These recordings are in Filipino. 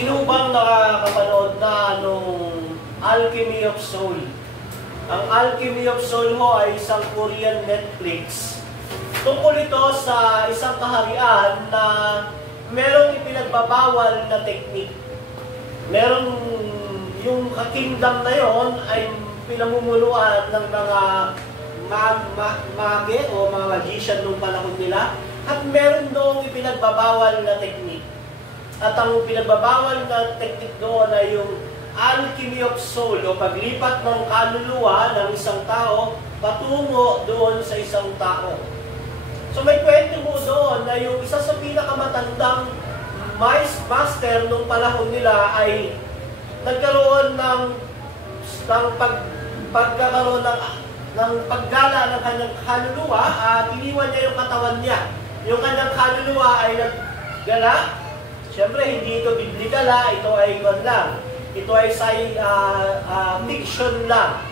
Sino bang nakakapanood na nung Alchemy of Soul? Ang Alchemy of Soul ho ay isang Korean Netflix. Tungkol ito sa isang kaharian na merong ipinagbabawal na technique. Merong yung kingdom na yon ay pinamumuluan ng mga mage o mga magician nung panahon nila. At meron doong ipinagbabawal na technique. At ang pinagbabawal na technique doon ay yung Alchemy of Soul o paglipat ng kaluluwa ng isang tao patungo doon sa isang tao. So may kwento mo doon na yung isa sa pinakamatandang master nung panahon nila ay nagkaroon ng pagkakaroon ng paggala ng kanyang kaluluwa at iniwan niya yung katawan niya. Yung kanyang kaluluwa ay naggala. Siyempre, hindi ito biblikala, ito ay lang. Ito ay fiction lang.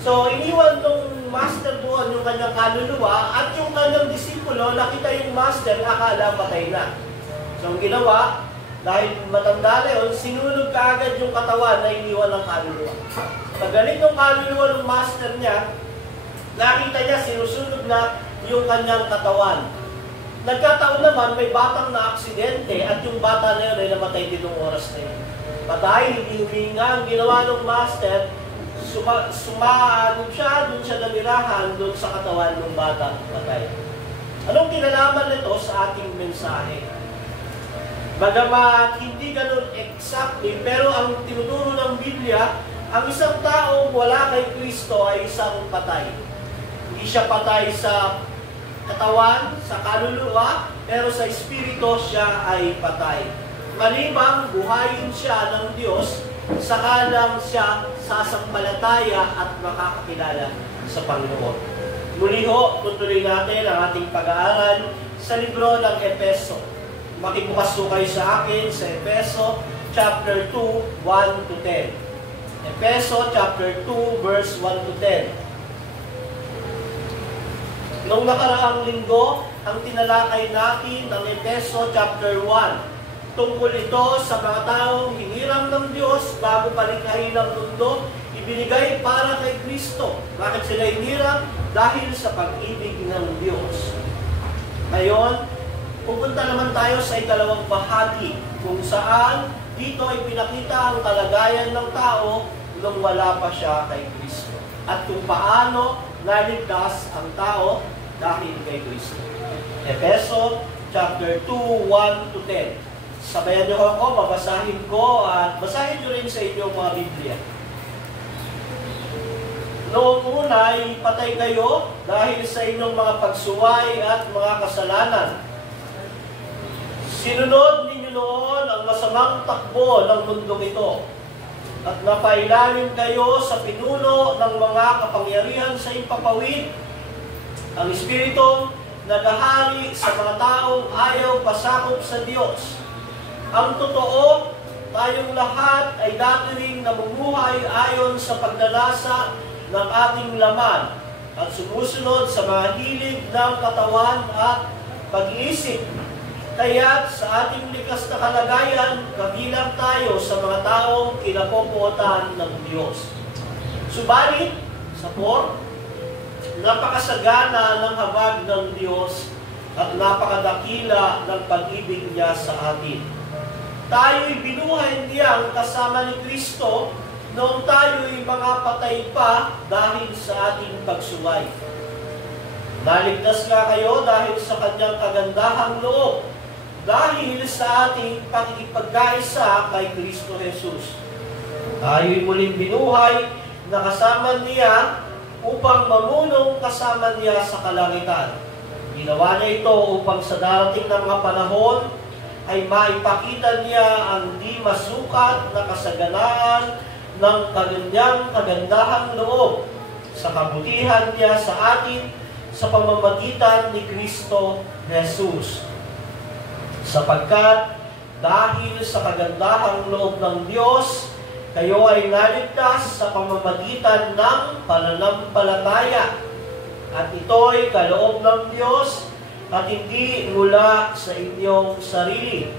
So, iniwan tong master doon yung kanyang kaluluwa at yung kanyang disipulo, nakita yung master, akala patay na. So, ang ginawa, dahil matanda na yun, sinunog kaagad yung katawan na iniwan ng kaluluwa. Pagaling yung kaluluwa ng master niya, nakita niya sinusunog na yung kanyang katawan. Nagkataon naman, may batang na aksidente at yung bata na yun ay namatay din ng oras na yun. Patay, hindi huminga. Ang ginawa ng master, sumaanong siya, doon siya namirahan, doon sa katawan ng batang patay. Anong kinalaman nito sa ating mensahe? Bagamat hindi ganun exactly, pero ang tinuturo ng Biblia, ang isang tao wala kay Kristo ay isang patay. Hindi siya patay sa katawan, sa kaluluwa, pero sa espiritu siya ay patay. Malibang buhayin siya ng Diyos, saka lang siya sasampalataya at makakakilala sa Panginoon. Muli ho, tutuloy natin ang ating pag-aaral sa libro ng Efeso. Makibukas ho kayo sa akin sa Efeso chapter 2, 1 to 10. Efeso chapter 2, verse 1 to 10. Noong nakaraang linggo, ang tinalakay natin ng Efeso chapter 1. Tungkol ito sa mga taong hinirang ng Diyos bago palikhain ng mundo, ibinigay para kay Kristo. Bakit sila hinirang? Dahil sa pag-ibig ng Diyos. Ngayon, pupunta naman tayo sa ikalawang bahagi kung saan dito ay pinakita ang kalagayan ng tao nung wala pa siya kay Kristo. At kung paano naligtas ang tao dahil kay Kristo. Efeso chapter 2, 1 to 10. Sabayan niyo ako, babasahin ko at basahin niyo rin sa inyong mga Biblia. Noong una ay patay kayo dahil sa inyong mga pagsuway at mga kasalanan. Sinunod ninyo noon ang masamang takbo ng mundong ito at napailalim kayo sa pinuno ng mga kapangyarihan sa impapawid, ang Espiritong naghahari sa mga taong ayaw pasakop sa Diyos. Ang totoo, tayong lahat ay dati ring namumuhay ayon sa paglalasa ng ating laman at sumusunod sa mga hilig ng katawan at pag-iisip. Kaya't sa ating likas na kalagayan, kabilang tayo sa mga taong kinapopuotan ng Diyos. Subalit, sa 4, napakasagana ng habag ng Diyos at napakadakila ng pag-ibig niya sa atin. Tayo'y binuhay niyang kasama ni Kristo noong tayo'y mga patay pa dahil sa ating pagsuway. Naligtas nga kayo dahil sa kanyang kagandahang loob, dahil sa ating pakikipagkaisa kay Kristo Jesus. Tayo'y muling binuhay na kasama niya upang mamunong kasama niya sa kalangitan. Ginawa niya ito upang sa darating na mga panahon ay maipakita niya ang di masukat na kasaganaan ng kanyang kagandahang loob sa kabutihan niya sa atin sa pamamagitan ni Kristo Jesus. Sapagkat dahil sa kagandahang loob ng Diyos, kayo ay naligtas sa pamamagitan ng pananampalataya. At ito'y kaloob ng Diyos at hindi mula sa inyong sarili.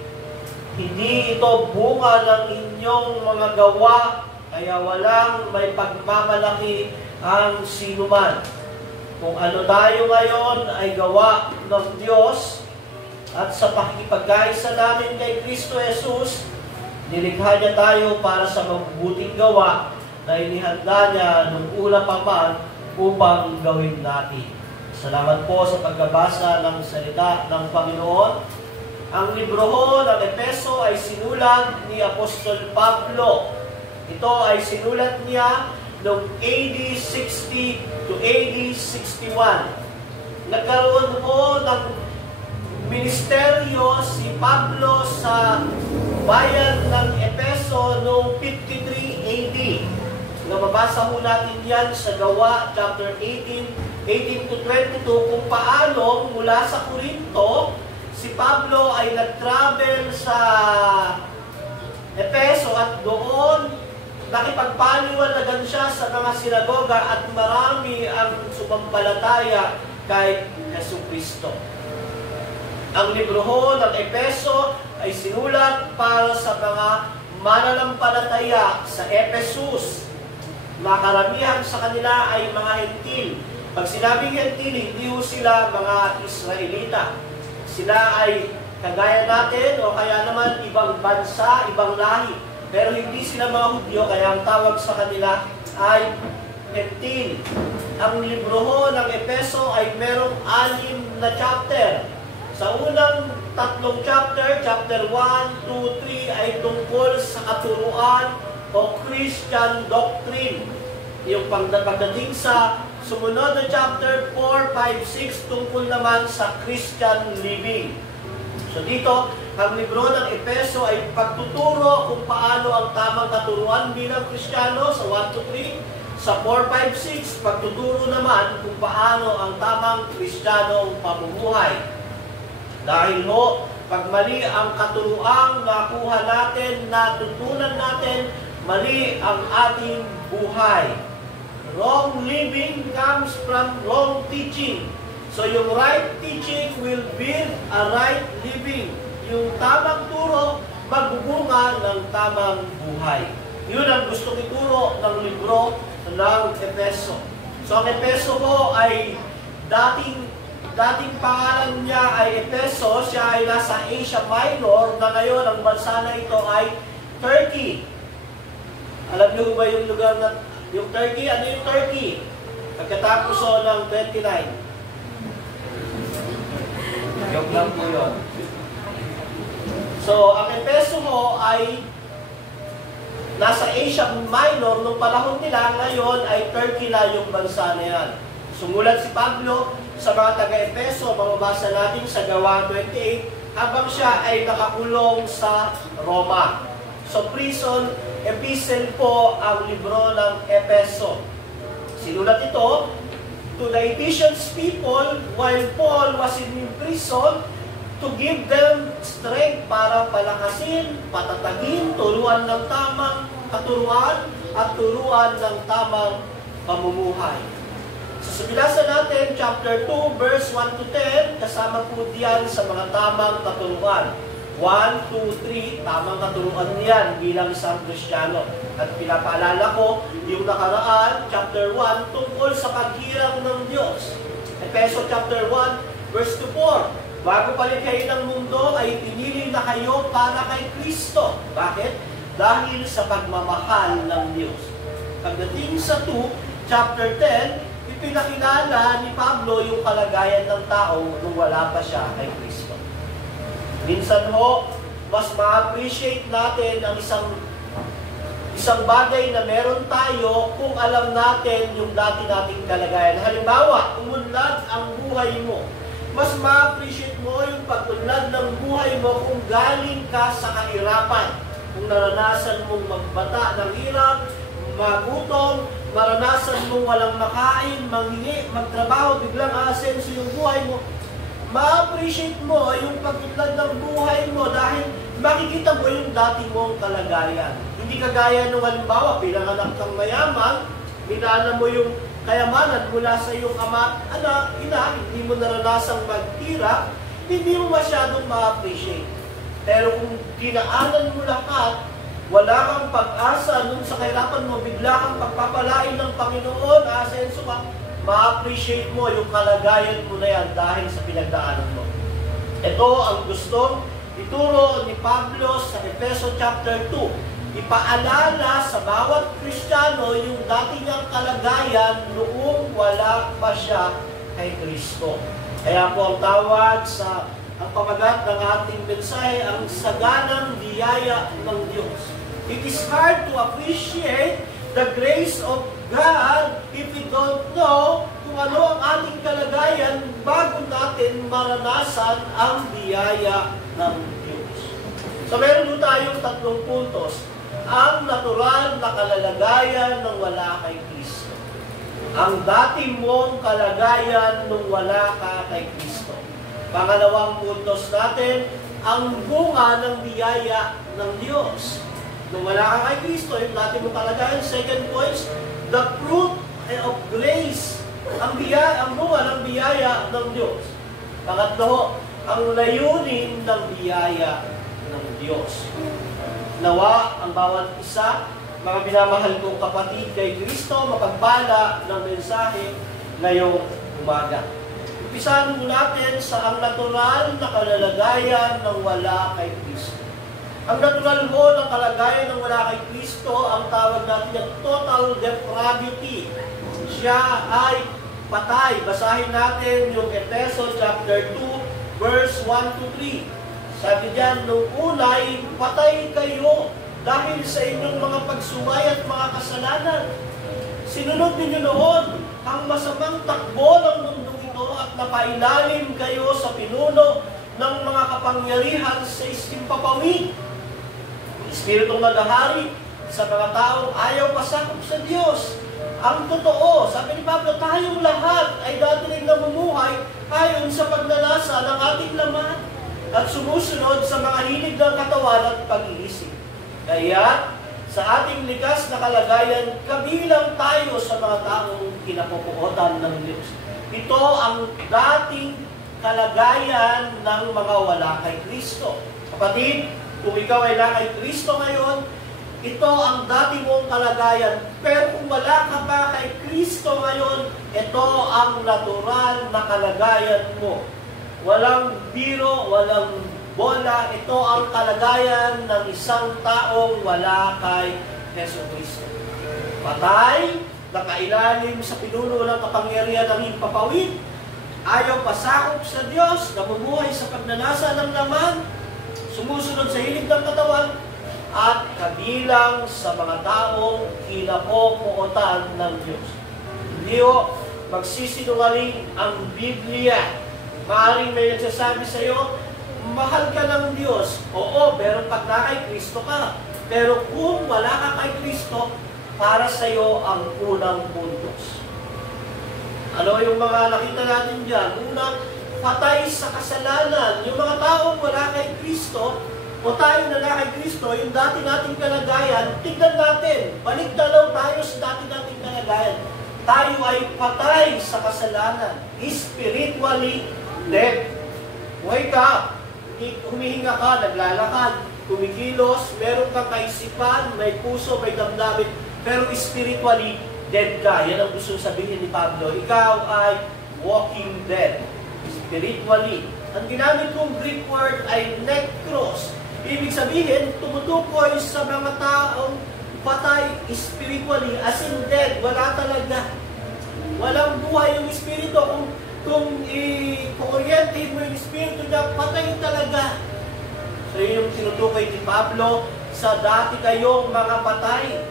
Hindi ito bunga ng inyong mga gawa, kaya walang may pagmamalaki ang sinuman. Kung ano tayo ngayon ay gawa ng Diyos, at sa pakikipagkaisa namin kay Kristo Jesus, nilikha niya tayo para sa mabubuting gawa na inihanda niya nung una pa man upang gawin natin. Salamat po sa pagbabasa ng salita ng Panginoon. Ang libro ho ng Epeso ay sinulat ni Apostol Pablo. Ito ay sinulat niya noong AD 60 to AD 61. Nagkaroon po ng ministeryo si Pablo sa bayan ng Epeso noong 53 AD. Mababasa ho natin yan sa Gawa, chapter 18 to 22, kung paano mula sa Corinto, si Pablo ay nag-travel sa Epeso at doon nakipagpaliwanagan siya sa mga sinagoga at marami ang sumampalataya kay Jesucristo. Ang libro ho ng Epeso ay sinulat para sa mga mananampalataya sa Ephesus. Makaramihan sa kanila ay mga Hentil. Pag sinabing Hentil, hindi ho sila mga Israelita. Sila ay kagaya natin o kaya naman ibang bansa, ibang lahi. Pero hindi sila mga Hudyo, kaya ang tawag sa kanila ay Hentil. Ang libro ho ng Epeso ay merong 6 na chapter. Sa unang 3 chapter, chapter 1, 2, 3, ay tungkol sa katuruan o Christian doctrine. Yung pagdating sa sumunod na chapter 4, 5, 6, tungkol naman sa Christian living. So dito, ang libro ng Epeso ay pagtuturo kung paano ang tamang katuruan bilang Kristiyano sa 1 to 3. Sa 4, 5, 6, pagtuturo naman kung paano ang tamang Kristiyanong pamumuhay. Dahil ho, pag mali ang katuruang nakuha natin, natutunan natin, mali ang ating buhay. Wrong living comes from wrong teaching. So yung right teaching will build a right living. Yung tamang turo, magbubunga ng tamang buhay. Yun ang gustong ituro ng libro ng Epeso. So ang Epeso ho ay dating pangalan niya ay Epeso. Siya ay nasa Asia Minor, na ngayon ang bansa na ito ay Turkey. Alam niyo ba yung lugar na yung Turkey? Ano yung Turkey? Pagkatapos ng 29. Joke lang po yun. So, ang Epeso mo ay nasa Asia Minor nung panahon nila. Ngayon ay Turkey na yung bansa na yan. Sumulat si Pablo sa mga taga-Epeso, mababasa natin sa Gawa 28, habang siya ay nakakulong sa Roma. So, prison epistle po ang libro ng Epeso. Sinulat ito to the Ephesians people while Paul was in prison to give them strength para palakasin, patatagin, turuan ng tamang katuruan at turuan ng tamang pamumuhay. So, binasa natin chapter 2 verse 1 to 10, kasama po diyan sa mga tamang katuruan. 1, 2, 3, tamang katuruan niyan bilang isang Kristiyano. At pinapaalala ko yung nakaraan, chapter 1, tungkol sa paghirang ng Diyos. Epeso chapter 1, verse 4. Bago palikhain ng mundo, ay pinili na kayo para kay Kristo. Bakit? Dahil sa pagmamahal ng Diyos. Pagdating sa 2, chapter 10, ipinakilala ni Pablo yung kalagayan ng tao nung wala pa siya kay Kristo. Minsan ho, mas ma-appreciate natin ang isang bagay na meron tayo kung alam natin yung dati nating kalagayan. Halimbawa, umunlad ang buhay mo. Mas ma-appreciate mo yung pag-unlad ng buhay mo kung galing ka sa kahirapan. Kung naranasan mong magbata ng hirap, magutom, maranasan mong walang makain, manghingi, magtrabaho, biglang aasenso yung buhay mo, ma-appreciate mo yung pag-unlad ng buhay mo dahil makikita mo yung dati mong kalagayan. Hindi kagaya nung halimbawa, pinanganak kang mayaman, minana mo yung kayamanan mula sa iyong ama at anak, ina, hindi mo naranasang maghirap, hindi mo masyadong ma-appreciate. Pero kung dinaanan mo lahat, wala kang pag-asa nung sa kahirapan mo, bigla kang pagpapalain ng Panginoon, asenso ka, ma-appreciate mo yung kalagayan mo na yan dahil sa pinagdaanan mo. Ito ang gustong ituro ni Pablo sa Efeso chapter 2. Ipaalala sa bawat Kristiyano yung dati niyang kalagayan noong wala pa siya kay Kristo. Kaya po ang tawag sa ang pamagat ng ating mensahe, ang saganang biyaya ng Diyos. It is hard to appreciate the grace of God if we don't know kung ano ang ating kalagayan bago natin maranasan ang biyaya ng Diyos. So meron po tayong 3 puntos. Ang natural na kalalagayan ng wala kay Kristo. Ang dati mong kalagayan nung wala ka kay Kristo. Pangalawang puntos natin, ang bunga ng biyaya ng Diyos. Nung wala ka kay Kristo, yung dati mong kalagayan. Second point, the fruit of grace. Ang bunga ng biyaya ng Diyos. Pangatlo, ang layunin ng biyaya ng Diyos. Nawa ang bawat isa, mga minamahal kong kapatid kay Kristo, mapagpala ng mensahe ngayong umaga. Umpisahan mo natin sa ang natural na kalalagayan ng wala kay Kristo. Ang natural mo ng kalagayan ng wala kay Kristo, ang tawag natin yung total depravity. Siya ay patay. Basahin natin yung Efeso chapter 2, verse 1 to 3. Sabi diyan, nung unay, patay kayo dahil sa inyong mga pagsumay at mga kasalanan. Sinunod ninyo noon ang masamang takbo ng mundong ito at napailalim kayo sa pinuno ng mga kapangyarihan sa isimpapawid. Espiritong naghahari sa mga taong ayaw pasakop sa Diyos. Ang totoo, sabi ni Pablo, tayong lahat ay dati rin namumuhay ayon sa pagnanasa ng ating laman at sumusunod sa mga hilig ng katawan at pag-iisip. Kaya, sa ating likas na kalagayan, kabilang tayo sa mga taong kinapupuotan ng Diyos. Ito ang dating kalagayan ng mga wala kay Kristo. Kapatid, kung ikaw ay wala kay Kristo ngayon, ito ang dati mong kalagayan. Pero kung wala ka pa kay Kristo ngayon, ito ang natural na kalagayan mo. Walang biro, walang bola. Ito ang kalagayan ng isang taong wala kay Yesu Kristo. Patay, nakailalim sa pinuno ng kapangyarihan ng himpapawid, ayaw pasakop sa Diyos, namumuhay sa pagnanasa ng laman, sumusunod sa hilig ng katawan, at kabilang sa mga taong kinapupuotan ng Diyos. Hindi ho magsisinungaling ang Biblia. Maaaring may nagsasabi sa iyo, mahal ka ng Diyos. Oo, pero pag na kay Kristo ka. Pero kung wala ka kay Kristo, para sa iyo ang unang puntos. Ano yung mga nakita natin dyan? Una, patay sa kasalanan. Yung mga taong wala kay Kristo, o tayo na kay Kristo, yung dati nating kalagayan, tignan natin. Balik dalaw tayo sa dati nating kalagayan. Tayo ay patay sa kasalanan. Spiritually dead. Buhay ka, humihinga ka, naglalakad, kumikilos, meron kang kaisipan, may puso, may damdamin, pero spiritually dead ka. Yan ang gusto sabihin ni Pablo. Ikaw ay walking dead. Spiritually. Ang ginamit kong Greek word ay nekros. Ibig sabihin, tumutukoy sa mga taong patay spiritually, as in dead. Wala talaga. Walang buhay yung spirito. Kung i-orientate mo yung espiritu niya, patay talaga. So yun yung tinutukoy ni Pablo, sa dati kayong mga patay.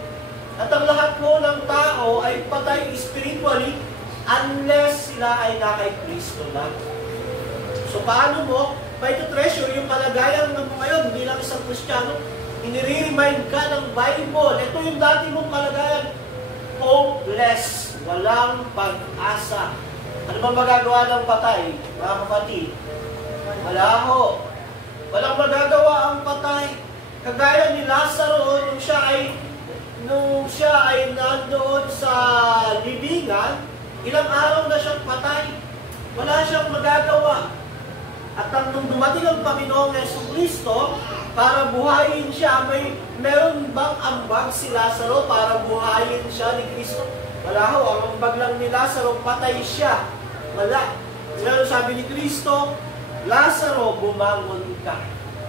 At ang lahat mo ng tao ay patay spiritually unless sila ay na kay Kristo na. So paano mo may treasure yung kalagayan ng ngayon bilang isang Kristiyano? Inire-remind ka ng Bible. Ito yung dati mong kalagayan. Hopeless. Walang pag-asa. Ano bang magagawa ng patay, mga kapatid? Wala ho. Walang magagawa ang patay. Kagaya ni Lazaro, nung siya ay nandoon sa libingan, ilang araw na siyang patay. Wala siyang magagawa. At ang nung dumating ang Panginoong Jesucristo, para buhayin siya, meron bang ambag si Lazaro para buhayin siya ni Kristo? Wala ho, ang ambag lang ni Lazaro, patay siya. Wala. Pero sabi ni Kristo, Lazaro, bumangon ka.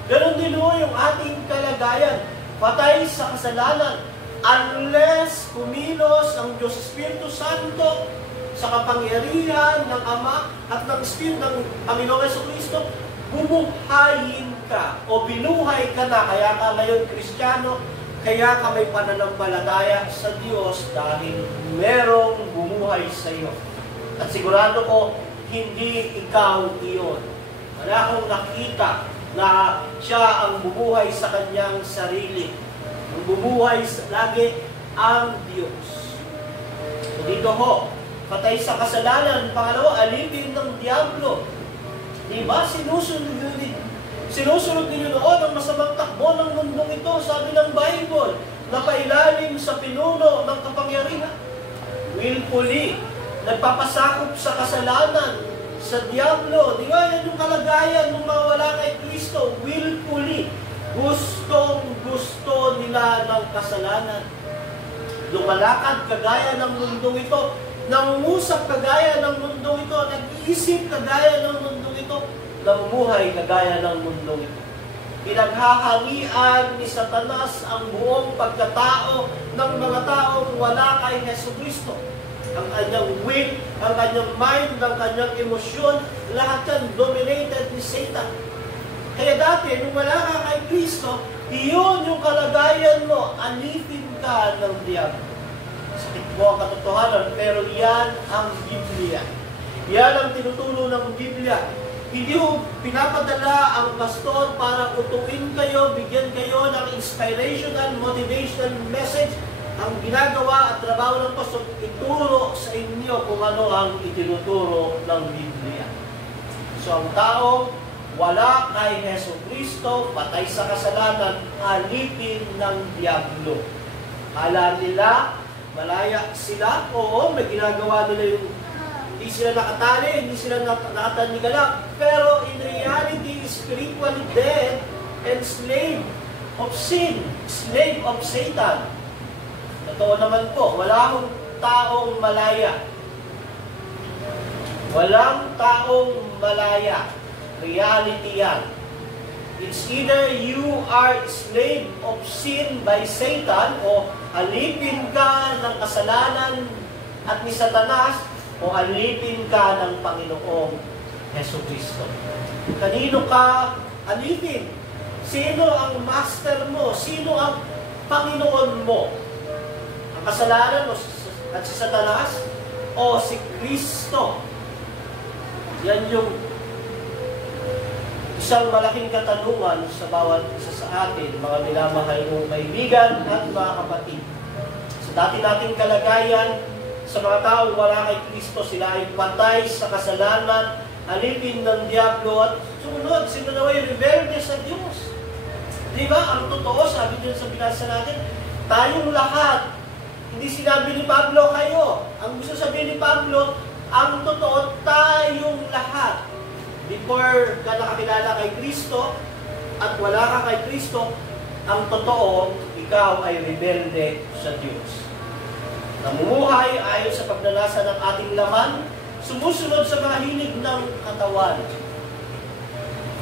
Ganon din ho yung ating kalagayan. Patay sa kasalanan. Unless kumilos ang Diyos Espiritu Santo sa kapangyarihan ng Ama at ng Espiritu ng Panginoong Jesucristo, bumuhayin ka o binuhay ka na. Kaya ka ngayon Kristiyano, kaya ka may pananampalataya sa Diyos dahil merong bumuhay sa iyo. At sigurado ko, hindi ikaw iyon. Wala akong nakita na siya ang bumuhay sa kanyang sarili. Ang bumuhay lagi ang Diyos. So dito ho, patay sa kasalanan. Pangalawa, alipin ng Diablo. Diba? Sinusunod ninyo noon ang masamang takbo ng mundong ito, sabi ng Bible, na pailalim sa pinuno ng kapangyarihan. Willfully, nagpapasakop sa kasalanan, sa Diablo. Di ba? Yan yung kalagayan ng mga wala kay Kristo. Willfully. Gustong-gusto nila ng kasalanan. Lumalakad kagaya ng mundong ito. Nangungusap kagaya ng mundong ito. Nag-iisip kagaya ng mundong ito. Namumuhay kagaya ng mundong ito. Pinaghaharian ni Satanas ang buong pagkatao ng mga taong wala kay Jesucristo. Ang kanyang will, ang kanyang mind, ang kanyang emosyon, lahat yan dominated ni Satan. Kaya dati, nung wala ka kay Kristo, iyon yung kalagayan mo, alipin ka ng Diablo. Sakit mo ang katotohanan, pero yan ang Biblia. Yan ang tinuturo ng Biblia. Hindi mo pinapadala ang pastor para utuin kayo, bigyan kayo ng inspirational, motivational message. Ang ginagawa at trabaho ng pastor, ituro sa inyo kung ano ang itinuturo ng Biblia. So ang taong wala kay Jesucristo, patay sa kasalanan, alipin ng Diablo. Kala nila, malaya sila, oo, may ginagawa nila yung hindi sila nakatali, hindi sila nakatanigalak. Pero in reality, spiritually dead and slave of sin, slave of Satan. Totoo naman po, wala akong taong malaya. Walang taong malaya. Reality yan. It's either you are slave of sin by Satan o alipin ka ng kasalanan at ni Satanas o alipin ka ng Panginoong Jesucristo. Kanino ka alipin? Sino ang master mo? Sino ang Panginoon mo? Ang kasalanan mo at si Satanas o si Kristo? Yan yung isang malaking katanungan sa bawat isa sa atin, mga minamahal mong kaibigan at mga kapatid. Sa dati nating kalagayan, sa mga taong wala kay Kristo, sila ay patay sa kasalanan, alipin ng Diablo at sumunod, sila na ay rebelde sa Diyos. Di ba? Ang totoo, sabi din sa binasa natin, tayong lahat, hindi sinabi ni Pablo kayo. Ang gusto sabihin ni Pablo, ang totoo, tayong lahat. Before ka nakakilala kay Kristo at wala ka kay Kristo, ang totoo, ikaw ay rebelde sa Diyos. Namumuhay ayon sa pagnanasa ng ating laman, sumusunod sa mga hilig ng katawan.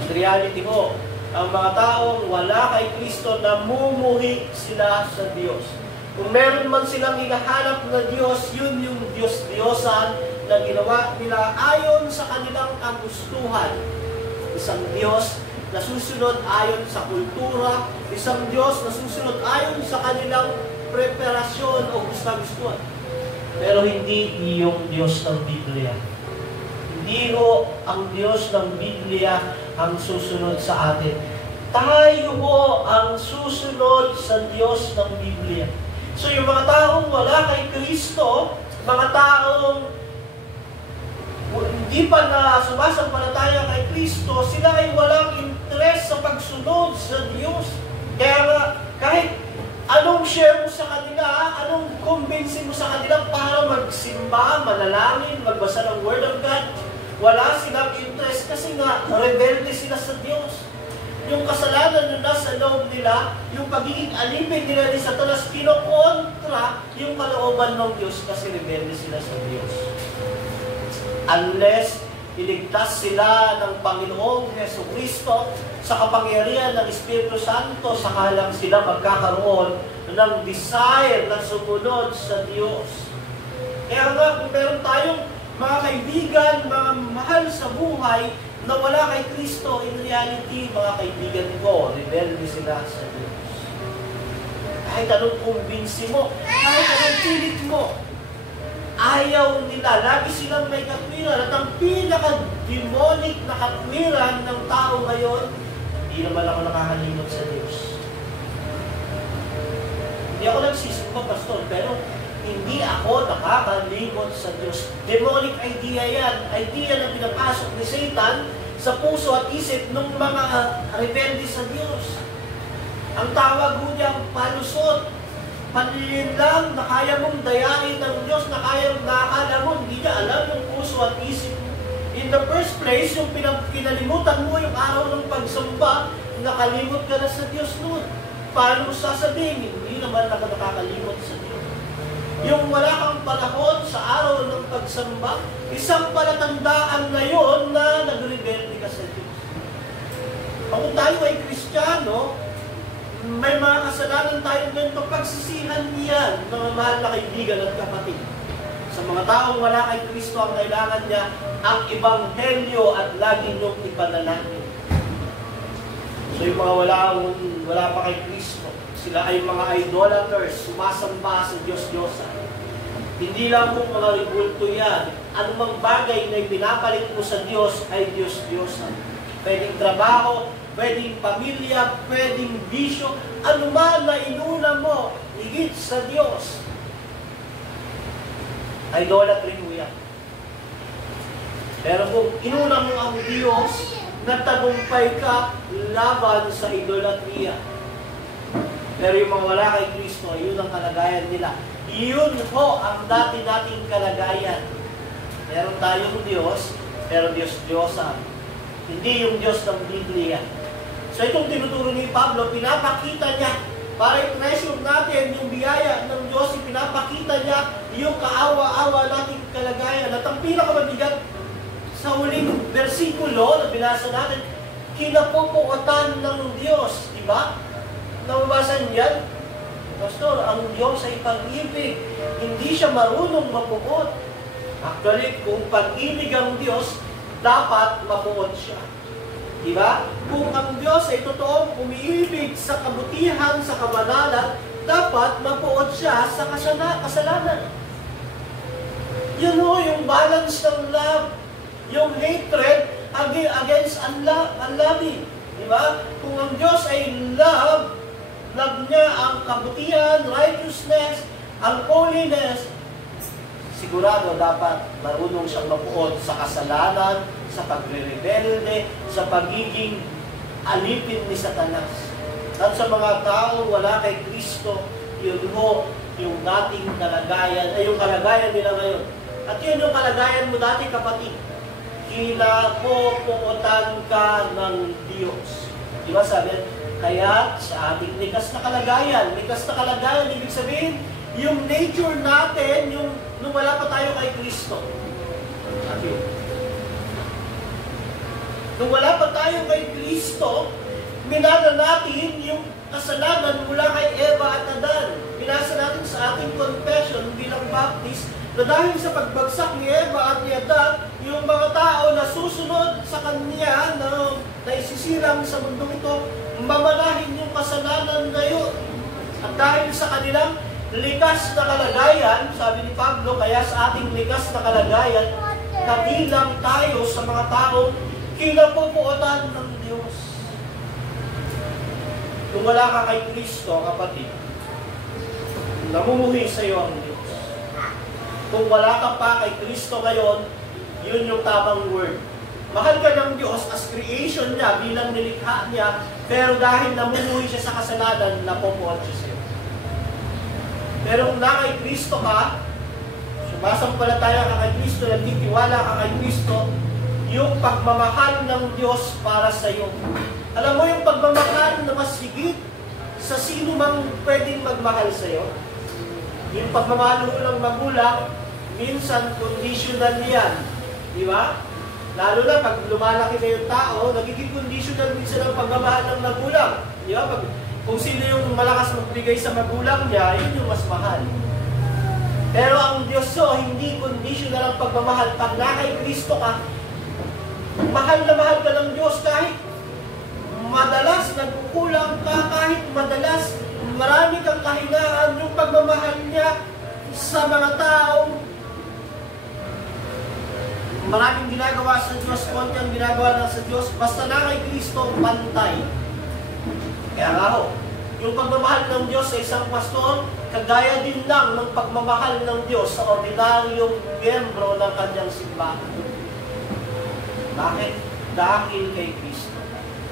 In reality mo, ang mga taong wala kay Kristo, namumuhi sila sa Diyos. Kung meron man silang hinahanap na Diyos, yun yung Diyos-Diyosan na ginawa nila ayon sa kanilang kagustuhan. Isang Diyos na susunod ayon sa kultura, isang Diyos na susunod ayon sa kanilang preparasyon o gusto-gustuhan. Pero hindi iyong Diyos ng Biblia. Hindi ho ang Diyos ng Biblia ang susunod sa atin. Tayo ho ang susunod sa Diyos ng Biblia. So yung mga taong wala kay Kristo, mga taong hindi pa na sumasampalataya kay Kristo, sila ay walang interest sa pagsunod sa Diyos. Kaya nga, kahit anong share mo sa kanila, anong convince mo sa kanila para magsimba, manalangin, magbasa ng Word of God, Wala silang interest kasi nga rebelde sila sa Diyos. Yung kasalanan na nasa loob nila, yung pagiging alipin nila ni Satanas, kinokontra yung kalooban ng Diyos kasi rebelde sila sa Diyos. Unless iligtas sila ng Panginoong Jesucristo sa kapangyarihan ng Espiritu Santo, saka lang sila magkakaroon ng desire na sumunod sa Diyos. Kaya nga, kung meron tayong mga kaibigan, mga mahal sa buhay, na wala kay Kristo, in reality, mga kaibigan ko, rebelde sila sa Diyos. Kahit anong kumbinsi mo, kahit anong pilit mo, ayaw nila. Lagi silang may katwiran. At ang pinaka-demonic na katwiran ng tao ngayon, hindi naman ako nakakalimot sa Diyos. Hindi ako nagsisimba, pastor, pero hindi ako nakakalimot sa Diyos. Demonic idea yan. Idea na pinapasok ni Satan sa puso at isip ng mga rebelde sa Diyos. Ang tawag mo niya, palusot, panlilinlang na kaya mong dayain ng Diyos, na kaya mong nakakala mo, hindi niya alam yung puso at isip mo. In the first place, yung kinalimutan mo yung araw ng pagsamba, nakalimot ka na sa Diyos noon. Paano sasabihin? Hindi naman ako nakakalimot sa Diyos. Yung wala kang panahon sa araw ng pagsamba, isang palatandaan na yun na nagrebelde ka sa Diyos. Kung tayo ay Kristiyano, may mga kasalanan tayong ganito, pagsisihan niyan, mga mahal na kaibigan at kapatid. Sa mga taong wala kay Kristo, ang kailangan niya ang Ebanghelyo at lagi niyong ipanalangin. So yung mga wala pa kay Kristo, sila ay mga idolaters, sumasamba sa Diyos-Diyosan. Hindi lang po mga ribulto yan. Anumang bagay na pinapalit mo sa Diyos ay Diyos-Diyosan. Pwedeng trabaho, pwedeng pamilya, pwedeng bisyo, anuman na inuna mo, higit sa Diyos. Idolatry mo yan. Pero kung inuna mo ang Diyos, nagtagumpay ka laban sa idolatria. Pero yung mga wala kay Kristo, yun ang kalagayan nila. Yun ho ang dati nating kalagayan. Meron tayong Diyos, pero Diyos-Diyosan. Hindi yung Diyos ng Biblia. So itong tinuturo ni Pablo, pinapakita niya, para i-treasure natin yung biyaya ng Diyos, pinapakita niya yung kaawa-awa nating kalagayan. At ang pinakamabigat sa huling versikulo na binasa natin, kinapupuotan ng Diyos. Diba? Nababasa niyan, Pastor, ang Diyos ay pag-ibig. Hindi siya marunong mapuot. Actually, kung pag-ibig ang Diyos, dapat mapuot siya. Diba? Kung ang Diyos ay totoong umiibig sa kabutihan, sa kabanalan, dapat mapuot siya sa kasalanan. Yun ho, yung balance ng love, yung hatred against unloving. Diba? Kung ang Diyos ay love niya ang kabutihan, righteousness, ang holiness, sigurado dapat marunong siyang mapuot sa kasalanan, sa pagre-rebelde, sa pagiging alipin ni Satanas. At sa mga tao wala kay Kristo, yun ho, yung dating kalagayan, ay yung kalagayan nila ngayon. At yun yung kalagayan mo dati, kapatid. Kinapupuotan ka ng Diyos. Diba sabi? Kaya sa ating likas na kalagayan, ibig sabihin, yung nature natin, yung nung wala pa tayo kay Kristo. Okay. Nung wala pa tayo kay Kristo, minana natin yung kasalanan mula kay Eva at Adan. Binasa natin sa ating confession bilang Baptist, na dahil sa pagbagsak ni Eva at ni Adan, yung mga tao na susunod sa kanya na naisisilang sa mundong ito, mamanahin yung kasalanan na yun. At dahil sa kanilang likas na kalagayan, sabi ni Pablo, kaya sa ating likas na kalagayan, kabilang tayo sa mga taong kinapupuotan ng Diyos. Kung wala ka kay Kristo, kapatid, namumuhi sa iyo ang Diyos. Kung wala ka pa kay Kristo ngayon, yun yung tamang word. Mahal ka ng Diyos as creation niya, bilang nilikha niya, pero dahil namumuhi siya sa kasalanan, napupuot siya sa iyo. Pero kung na kay Kristo ka, sumasampalataya ka kay Kristo, nagtitiwala ka kay Kristo, yung pagmamahal ng Diyos para sa iyo. Alam mo yung pagmamahal na mas higit sa sino mang pwedeng magmahal sa iyo? Yung pagmamahal ng magulang, minsan conditional yan. Di ba? Lalo na pag lumalaki na yung tao, nagiging conditional minsan ang pagmamahal ng magulang. Di ba? Kung sino yung malakas magbigay sa magulang niya, yun yung mas mahal. Pero ang Diyos hindi conditional ang pagmamahal. Pag na kay Kristo ka, mahal na mahal ka ng Diyos kahit madalas nagkukulang ka, kahit madalas marami kang kahinaan, yung pagmamahal niya sa mga taong maraming ginagawa sa Diyos, konti ang ginagawa lang sa Diyos, basta na kay Kristo, pantay. Kaya nga ho, yung pagmamahal ng Diyos sa isang pastor, kagaya din lang ng pagmamahal ng Diyos sa ordinaryong miyembro ng kanyang simbahan. Bakit? Dahil kay Kristo.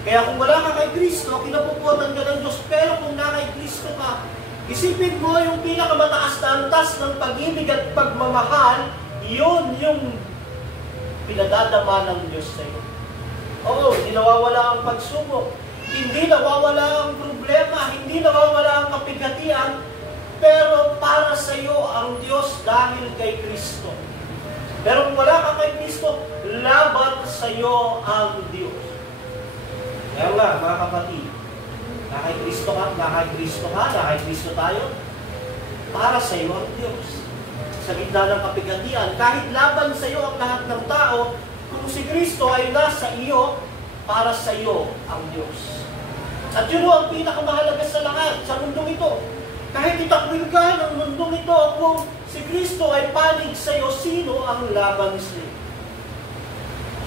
Kaya kung wala ka kay Kristo, kinapuputan ka ng Diyos. Pero kung na kay Kristo ka, isipin mo yung pinakamataas na antas ng pag-ibig at pagmamahal, yun yung pinadadama ng Diyos sa iyo. Oo, hindi nawawala ang pagsubok, hindi nawawala ang problema, hindi nawawala ang kapigatian, pero para sa iyo ang Diyos dahil kay Kristo. Pero kung wala ka kay Kristo, laban sa iyo ang Diyos. Kaya nga, mga kapatid, na kay Kristo ka, na kay Kristo tayo, para sa iyo ang Diyos. Sa gitna ng kapigatian, kahit laban sa iyo ang lahat ng tao, kung si Kristo ay nasa iyo, para sa iyo ang Diyos. At yun ang pinakamahalaga sa lahat, sa mundong ito. Kahit itakwil ka ng mundong ito, kung si Kristo ay panig sa iyo, sino ang laban sa iyo?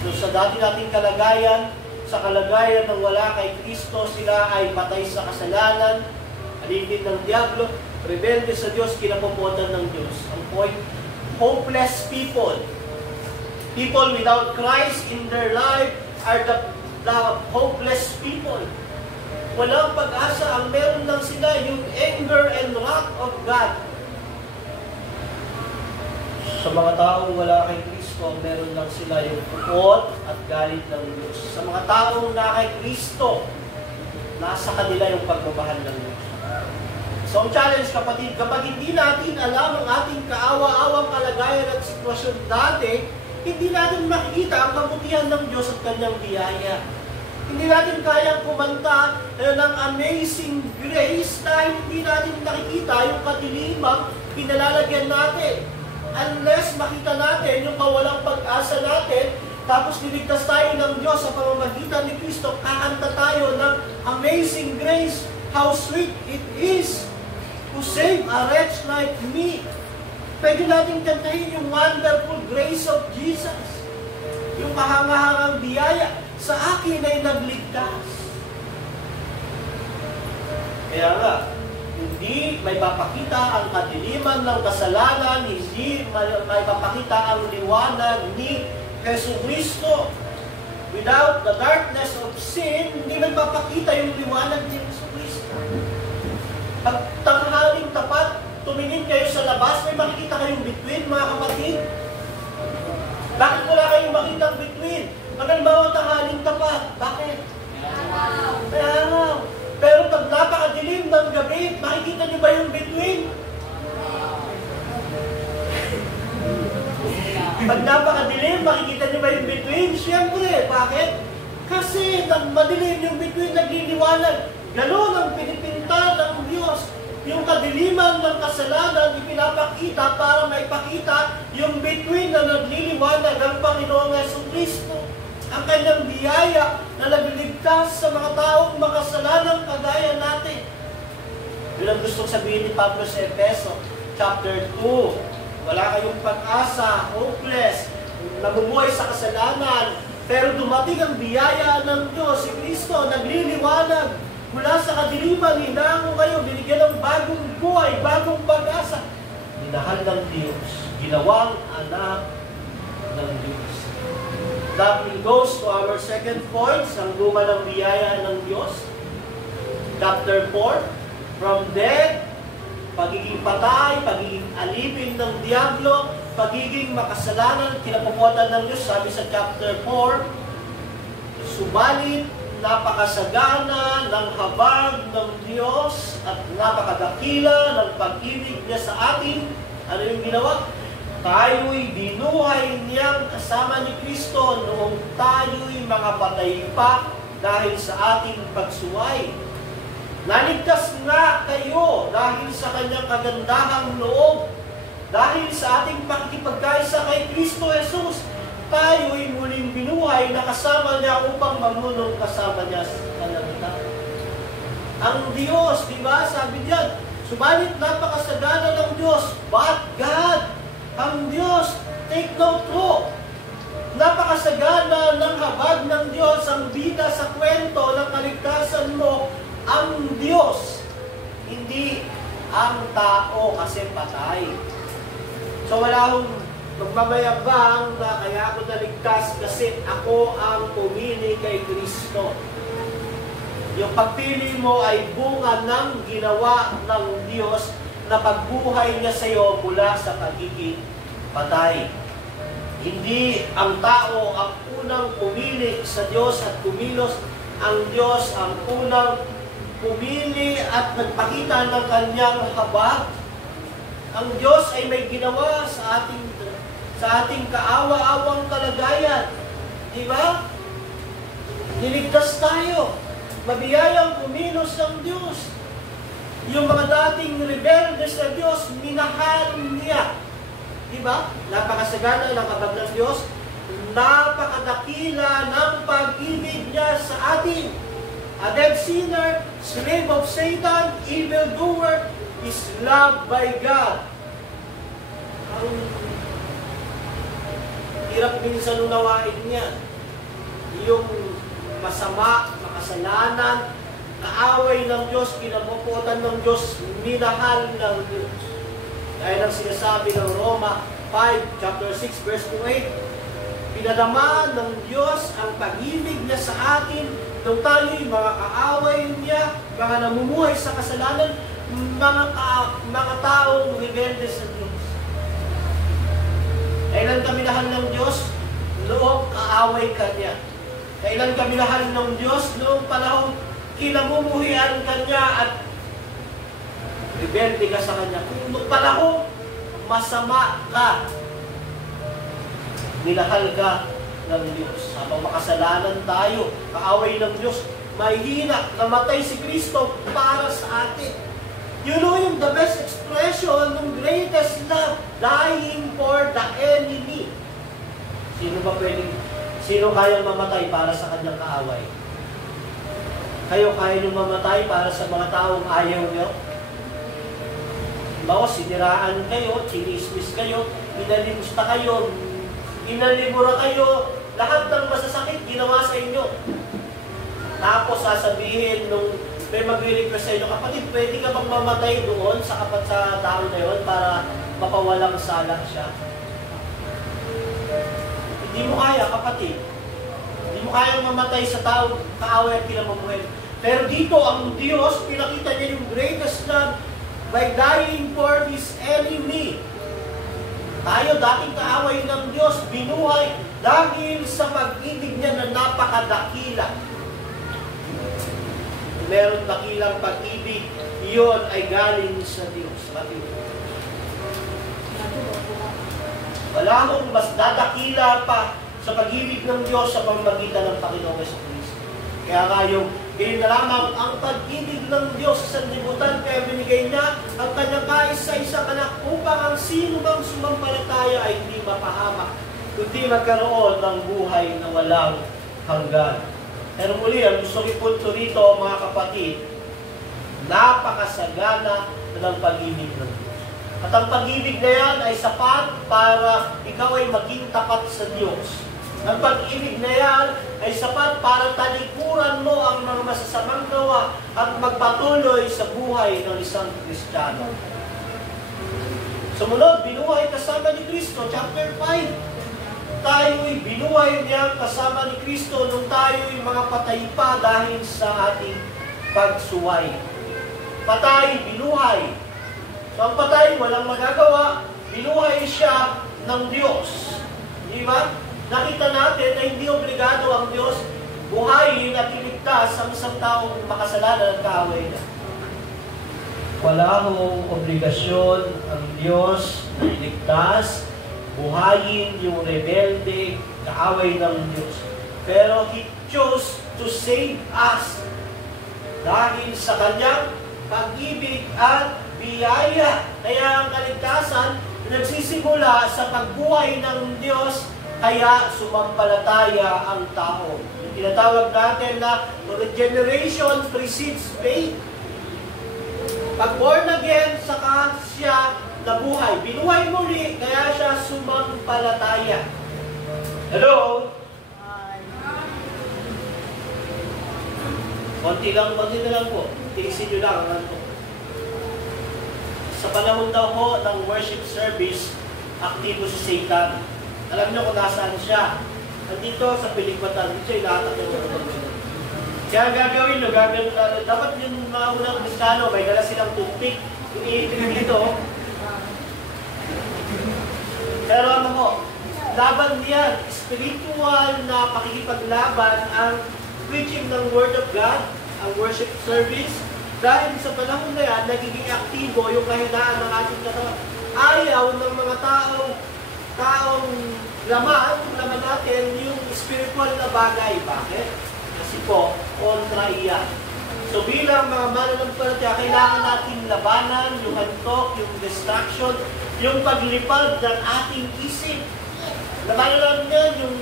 So sa dati nating kalagayan, sa kalagayan ng wala kay Kristo, sila ay patay sa kasalanan, alipin ng diablo, rebelde sa Diyos, kinapuputan ng Diyos. Ang point, hopeless people. People without Christ in their life are the hopeless people. Walang pag-asa, ang meron lang sila, yung anger and wrath of God. Sa mga taong wala kay Kristo, meron lang sila yung pukot at galit ng Diyos. Sa mga taong na kay Kristo, nasa kanila yung pagmamahal ng Diyos. So ang challenge, kapatid, kapag hindi natin alam ang ating kaawa-awang kalagayan at sitwasyon dati, hindi natin makikita ang kabutihan ng Diyos at kanyang biyaya. Hindi natin kayang kumanta ng Amazing Grace dahil hindi natin nakikita yung kadilimang pinalalagyan natin. Unless makita natin yung kawalang pag-asa natin, tapos niligtas tayo ng Diyos sa pamamagitan ni Kristo, kakanta tayo ng Amazing Grace, how sweet it is to save a wretch like me. Pwede natin kantahin yung wonderful grace of Jesus. Yung kahangahangang biyaya sa akin ay nagligtas. Kaya nga, hindi may papakita ang kadiliman ng kasalanan, hindi may papakita ang liwanag ni Jesucristo. Without the darkness of sin, hindi may papakita yung liwanag ni Jesucristo. Pag tanghaling tapat, tumingin kayo sa labas, may makikita kayong bituin, mga kapatid. Bakit wala kayong makitang bituin? Halimbawa, tanghaling tapat. Bakit? May araw. Pero pag napakadilim ng gabi, makikita niyo ba yung bituin? Pag napakadilim, makikita niyo ba yung bituin? Siyempre, bakit? Kasi nang madilim yung bituin, nagliliwanag. Ganon ang pinipinta ng Diyos. Yung kadiliman ng kasalanan, ipinapakita para maipakita yung bituin na nagliliwanag ng Panginoong Jesucristo. Ang kanyang biyaya na nagliligtas sa mga taong makasalanang kagaya natin. Yun ang gustong sabihin ni Pablo sa Efeso, chapter 2. Wala kayong pag-asa, hopeless, namumuhay sa kasalanan, pero dumating ang biyaya ng Diyos, si Kristo, nagliliwanag. Mula sa kadiliman, hinango kayo, binigyan ng bagong buhay, bagong pag-asa. Minahal ng Diyos, ginawang anak ng Diyos. That will goes to our second point, ang bunga ng biyaya ng Diyos. Chapter 4, from death, pagiging patay, pagiging alipin ng diablo, pagiging makasalanan, kinabubuhatan ng Diyos, sabi sa chapter 4, subalit napakasagana ng habag ng Diyos at napakadakila ng pag-ibig niya sa atin. Ano yung ginawa? Tayo'y binuhay niyang kasama ni Kristo noong tayo'y mga patay pa dahil sa ating pagsuway. Naligtas nga kayo dahil sa kanyang kagandahang loob. Dahil sa ating pakikipagkaisa kay Kristo Jesus, tayo'y muling binuhay na kasama niya upang mamunong kasama niya sa kalangitan. Ang Diyos, di ba? Sabi diyan, subalit napakasagana ng Diyos, but God, ang Diyos, take note po, napakasagana ng habag ng Diyos, ang bida sa kwento ng kaligtasan mo, ang Diyos, hindi ang tao kasi patay. So wala akong magmamayabang na kaya ako naligtas kasi ako ang pumili kay Kristo. Yung pagpili mo ay bunga ng ginawa ng Diyos na pagbuhay niya sa iyo mula sa pagiging patay. Hindi ang tao ang unang pumili sa Diyos at kumilos. Ang Diyos ang unang pumili at nagpakita ng kanyang habag. Ang Diyos ay may ginawa sa ating kaawa-awang kalagayan. Di ba? Niligtas tayo. Mabiyayang kumilos ng Diyos. Yung mga dating rebelde sa Diyos, minahal niya. Di ba? Napakasagana ng habag ng Diyos. Napakadakila ng pag-ibig niya sa atin. A dead sinner, slave of Satan, evildoer, is loved by God. Ang hirap minsan unawain niya. Yung masama, makasalanan, kaaway ng Diyos, kinabubutan ng Diyos, minahal ng Diyos. Dahil ang sinasabi ng Roma 5, chapter 6, verse 28, pinadama ng Diyos ang pag-ibig niya sa atin nung tayo'y mga kaaway niya, mga namumuhay sa kasalanan, mga taong rebelde sa Diyos. Kailan kami minahal ng Diyos? Noong kaaway ka niya. Kailan kami minahal ng Diyos? Noong panahon kinamumuhian ka niya at rebelde ka sa Kanya. Kung noong panahon masama ka, minahal ka ng Diyos. Habang makasalanan tayo, kaaway ng Diyos, mahina, namatay si Kristo para sa atin. You know yung the best expression ng greatest love, dying for the enemy. Sino kayang mamatay para sa kanyang kaaway? Kayo kaya nyo mamatay para sa mga taong ayaw nyo? Bawa, siniraan kayo, chinismis kayo, inalimusta kayo, inalibura kayo, lahat ng masasakit ginawa sa inyo. Tapos sasabihin nung may magre-request sa inyo, kapatid, pwede ka bang mamatay doon sa tao na yun para mapawalang sala siya? Hindi mo kaya, kapatid. Hindi mo kaya mamatay sa tao, kaaway at pinamamuhin. Pero dito, ang Diyos, pinakita niya yung greatest love by dying for His enemy. Tayo, dating kaaway ng Diyos, binuhay dahil sa pag-ibig niya na napakadakila. Meron dakilang pag-ibig, iyon ay galing sa Diyos. Wala akong mas dadakila pa sa pag-ibig ng Diyos sa pamamagitan ng Panginoong Jesucristo. Kaya nga yung ganyan na lamang ang pag-ibig ng Diyos sa sanlibutan, kaya binigay niya ang kanyang kaisa-isang anak upang ang sino mang sumampalataya ay hindi mapahamak, kundi magkaroon ng buhay na walang hanggan. Pero muli, ang gusto ipunto rito, mga kapatid, napakasagana ng pag-ibig ng Diyos. At ang pag-ibig na yan ay sapat para ikaw ay maging tapat sa Diyos. Ang pag-ibig na yan ay sapat para talikuran mo ang mga masasamang gawa at magpatuloy sa buhay ng isang Kristiyano. Sumunod, binuhay kasama ni Kristo, chapter 5. Tayo'y binuhay niya kasama ni Kristo nung tayo'y mga patay pa dahil sa ating pagsuway. Patay, binuhay. So ang patay, walang magagawa. Binuhay siya ng Diyos. Di ba? Nakita natin na hindi obligado ang Diyos buhayin at iligtas ang isang taong makasalanan at kaaway na. Wala hong obligasyon ang Diyos na iligtas, buhayin yung rebelde, kaaway ng Diyos. Pero He chose to save us dahil sa Kanyang pag-ibig at biyaya. Kaya ang kaligtasan nagsisimula sa pagbuhay ng Diyos, kaya sumampalataya ang tao. Yung tinatawag natin na regeneration precedes faith. Pag born again, saka siya nabuhay. Binuhay muli, kaya siya sumampalataya. Hello? Konti na lang po. Tiisin nyo lang. Sa panahon daw po ng worship service, aktibo si Satan. Alam niyo kung nasaan siya. Nandito sa Piligmatan, dito siya ilahatak ng mga. Kaya gagawin nyo, dapat yung mga unang Kristiyano, may dala silang toothpick, yung iitin dito. Pero ano mo, laban niyan, spiritual na pakikipaglaban ang preaching ng Word of God, ang worship service, dahil sa panahon na yan, nagiging aktibo yung kahinaan ng ating katawan. Ayaw ng mga taong laman natin yung spiritual na bagay. Bakit? Kasi po, kontra iyan. So bilang mga mananampalataya, kailangan natin labanan yung hantok, yung distraction, yung paglipad ng ating isip. Labanan natin yan, yung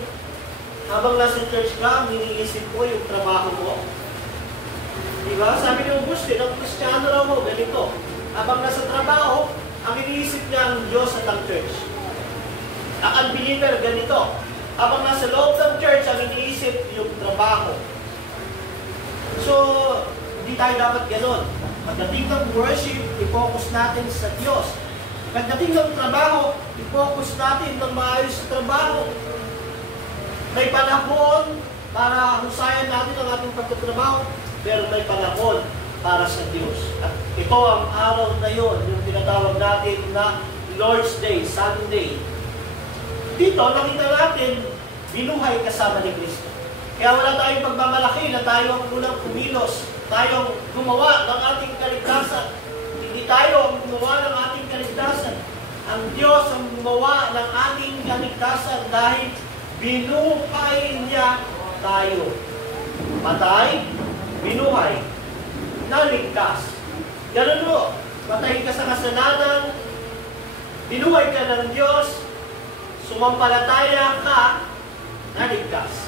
habang nasa church ka, iniisip ko yung trabaho mo. Diba? Sabi ni Augustine, ang Kristiyano raw mo, ganito. Habang nasa trabaho, ang iniisip niya ang Diyos at ang church. Ang unbeliever, ganito. Habang nasa loob ng church, ang iniisip yung trabaho. So, hindi tayo dapat ganon. Pagdating ng worship, i-focus natin sa Diyos. Pagdating ng trabaho, i-focus natin ng maayos sa trabaho. May panahon para husayan natin ang ating pagtatrabaho, pero may panahon para sa Diyos. At ito ang araw na yon, yung tinatawag natin na Lord's Day, Sunday. Dito, nakita natin, binuhay kasama ni Kristo. Kaya wala tayong pagmamalaki na tayo ang unang kumilos, tayong gumawa ng ating kaligtasan. Hindi tayo ang gumawa ng ating kaligtasan. Ang Diyos ang gumawa ng ating kaligtasan dahil binuhay niya tayo. Patay, binuhay, naligtas. Ganun mo, patay ka sa kasalanan, binuhay ka ng Diyos, sumampalataya ka, naligtas.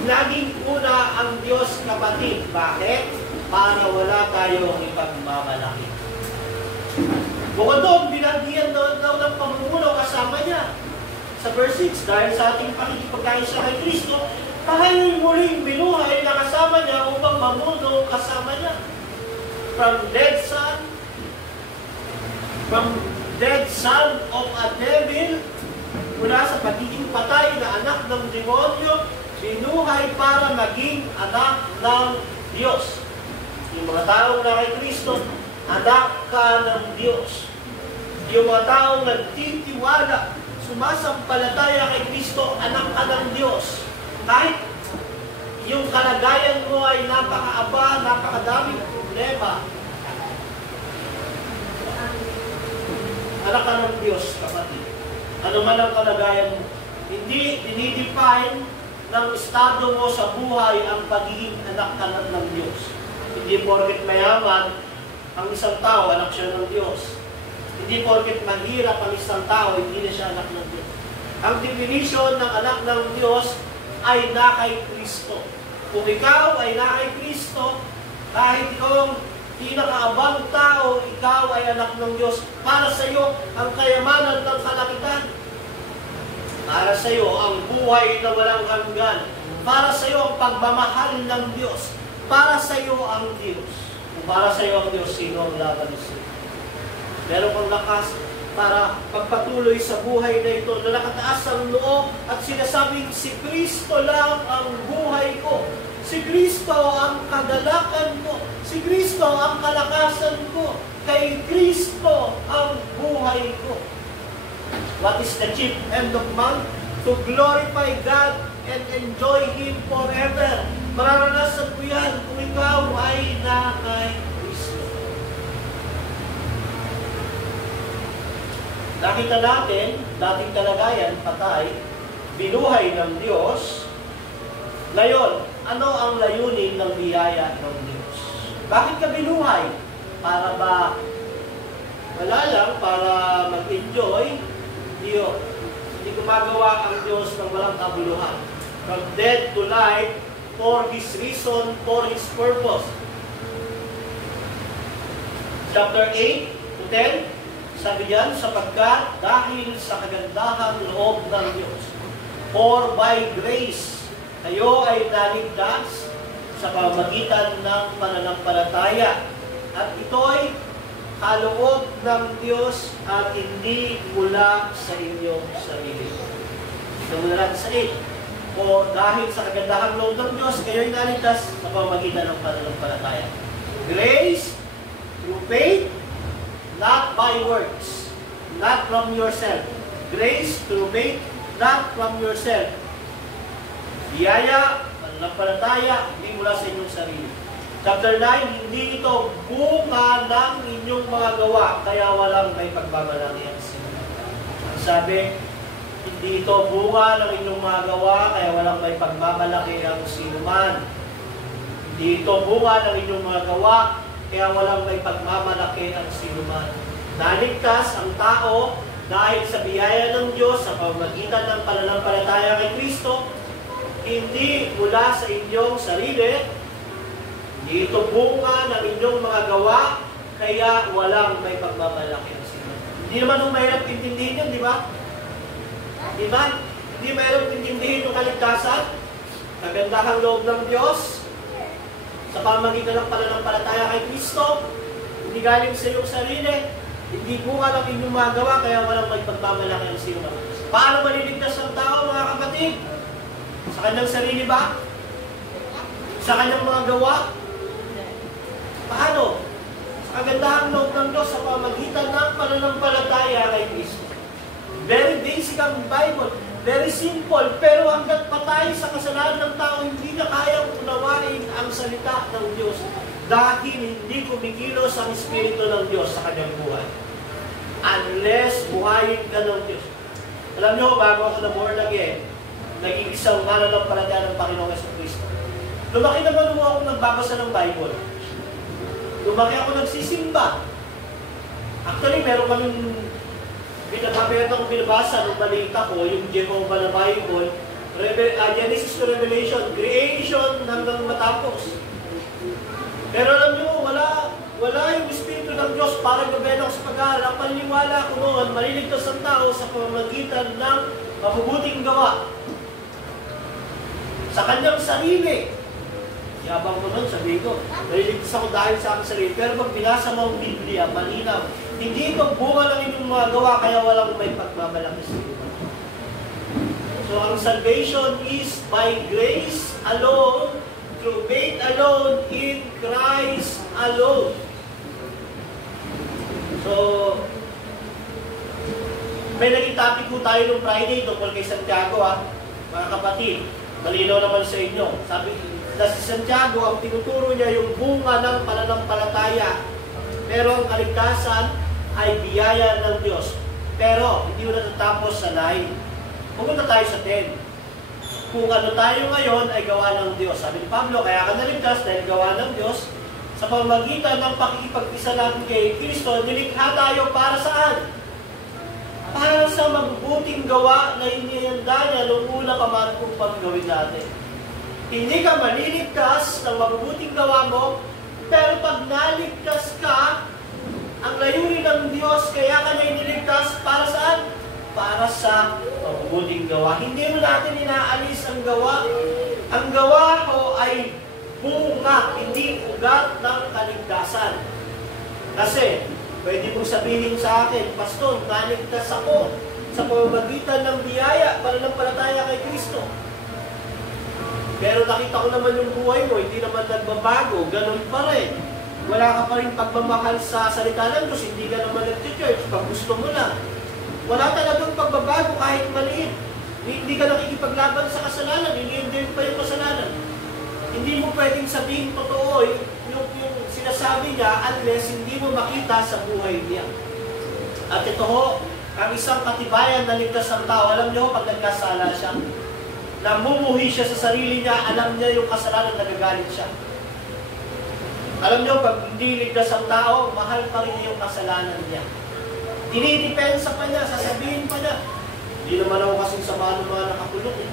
Naging una ang Diyos, kapatid. Bakit? Para wala tayong ipagmamalaki. Bukod doon, binagyan daw ng pamumuno kasama niya. Sa verse 6, dahil sa ating pakikipagkaisa kay Kristo, tayo'y muling binuhay na kasama niya upang mamuno kasama niya. From dead son of a devil, mula sa pagiging patay na anak ng demonyo, binuhay para maging anak ng Diyos. Yung mga taong na kay Kristo, anak ka ng Diyos. Yung mga taong nagtitiwala, sumasampalataya kay Kristo, anak ka ng Diyos. Kahit yung kalagayan mo ay napakaaba, napakadaming problema, anak ka ng Diyos, kapatid. Ano man ang kalagayan mo, hindi dinidefine ng estado mo sa buhay ang pagiging anak ka ng Diyos. Hindi porket mayaman ang isang tao, anak siya ng Diyos. Hindi porket mahirap ang isang tao, hindi na siya anak ng Diyos. Ang definition ng anak ng Diyos ay na kay Kristo. Kung ikaw ay na kay Kristo, kahit ikaw pinakaabang tao, ikaw ay anak ng Diyos. Para sa iyo ang kayamanan ng kalakitan. Para sa iyo ang buhay na walang hanggan. Para sa iyo ang pagmamahal ng Diyos. Para sa iyo ang Diyos. Kung para sa iyo ang Diyos, sino ang laban sa iyo? Meron kang lakas para pagpatuloy sa buhay na ito na nakataas ang noo at sinasabing si Kristo lang ang buhay ko. Si Kristo ang kagalakan ko. Si Kristo ang kalakasan ko. Kay Kristo ang buhay ko. What is the chief end of man? To glorify God and enjoy Him forever. Mararanasan mo yan kung ikaw ay na kay Kristo. Nakita natin, dating kalagayan, patay, binuhay ng Diyos. Ngayon, ano ang layunin ng biyaya ng Diyos? Bakit ka binuhay? Para ba, wala lang, para mag-enjoy? Hindi gumagawa ang Diyos ng walang kabuluhan. From death to life, for His reason, for His purpose. Chapter 8 to 10, sabi diyan, sapagkat dahil sa kagandahang loob ng Diyos, for by grace, kayo ay naligtas sa pamamagitan ng pananampalataya. At ito ay kaloob ng Diyos at hindi mula sa inyong sarili. Ito muna natin sa 8. O dahil sa kagandahang loob ng Diyos, kayo'y naligtas sa pamamagitan ng pananampalataya. Grace through faith, not by works, not from yourself. Grace through faith, not from yourself. Biyaya, pananampalataya, hindi mula sa inyong sarili. Chapter 9, hindi ito bunga ng inyong mga gawa, kaya walang may pagbabalaki ang sila. Sabi, hindi ito bunga ng inyong mga gawa, kaya walang may pagmamalaki ang sinuman. Hindi ito bunga ng inyong mga gawa, kaya walang may pagmamalaki ang sinuman. Naligtas ang tao dahil sa biyaya ng Diyos sa pamamagitan ng pananampalataya kay Kristo, hindi mula sa inyong sarili. Hindi ito bunga ng inyong mga gawa, kaya walang may pagmamalaki ang sinuman. Hindi naman mahirap intindihin yun, di ba? Diba? Hindi mayroong intindihin yung kaligtasan, kagandahang loob ng Diyos, sa pamamagitan ng pananampalataya kay Kristo, hindi galing sa iyong sarili, hindi bunga ng inyong mga gawa, kaya walang may pagmamalaki ang sino. Paano maliligtas ang tao, mga kapatid? Sa kanyang sarili ba? Sa kanyang mga gawa? Paano? Sa kagandahang loob ng Diyos, sa pamamagitan ng pananampalataya kay Kristo. Very basic ang Bible. Very simple. Pero hanggat patay sa kasalanan ng tao, hindi na kayang unawain ang salita ng Diyos. Dahil hindi kumikilos ang Espiritu ng Diyos sa kanyang buhay. Unless buhayin ka ng Diyos. Alam niyo, bago ako na born again, naging isang mananampalataya ng Panginoong Jesucristo. Lumaki naman ako nagbabasa ng Bible. Lumaki ako nagsisimba. Actually, meron kaming binabasa ng balita ko, yung Jehovah na Bible, Genesis to Revelation, creation hanggang matapos. Pero alam nyo, wala yung Espiritu ng Diyos para gabayan ako sa pag-aaral. Ang paniniwala ko noon, maliligtas ang tao sa pamamagitan ng mabubuting gawa. Sa kanyang sarili. Yabang ko nun, sabi ko, maliligtas ako dahil sa aking sarili. Pero pag binasa mo ang Biblia, malinaw, hindi ito bunga ng inyong mga gawa, kaya walang may pagmamalaki sa iyo. So, ang salvation is by grace alone, through faith alone, in Christ alone. So, may naging topic po tayo nung Friday tungkol kay Santiago, mga kapatid. Malinaw naman sa inyo. Sabi na si Santiago, ang tinuturo niya yung bunga ng pananampalataya. Pero ang kaligtasan ay biyaya ng Diyos. Pero, hindi mo natatapos sa 9. Pumunta tayo sa 10. Kung ano tayo ngayon ay gawa ng Diyos. Sabi ni Pablo, kaya ka naligtas dahil gawa ng Diyos. Sa pamamagitan ng pakikipag-isa natin kay Kristo, nilikha tayo para saan? Para sa mabubuting gawa na inihanda niya nung una pa man kung paggawin natin. Hindi ka maliligtas ng mabubuting gawa mo, pero pag naligtas ka, ang layunin ng Diyos, kaya ka niya iniligtas para saan? Para sa mabubuting gawa. Hindi mo natin inaalis ang gawa. Ang gawa ko ay bunga, hindi ugat ng kaligtasan. Kasi, pwede mong sabihin sa akin, Pastor, naligtas ako sa pamamagitan ng biyaya, pananampalataya kay Kristo. Pero nakita ko naman yung buhay mo, hindi naman nagbabago, ganun pa rin. Wala ka pa rin pagmamahal sa salita ng Diyos, hindi ka naman nag-church, pag gusto mo lang. Wala talagang pagbabago kahit maliit. Hindi ka nakikipaglaban sa kasalanan, ini-endure pa yung kasalanan. Hindi mo pwedeng sabihin totoo yung sinasabi niya unless hindi mo makita sa buhay niya. At ito ho, ang isang katibayan na ligtas ang tao. Alam niyo, pag nagkasala siya, namumuhi siya sa sarili niya, alam niya yung kasalanan, nagagalit siya. Alam niyo, pag hindi ligtas ang tao, mahal pa rin niya yung kasalanan niya. Dinidepensa pa niya, sasabihin pa niya, hindi naman ako kasing sama ng mga nakakulong eh.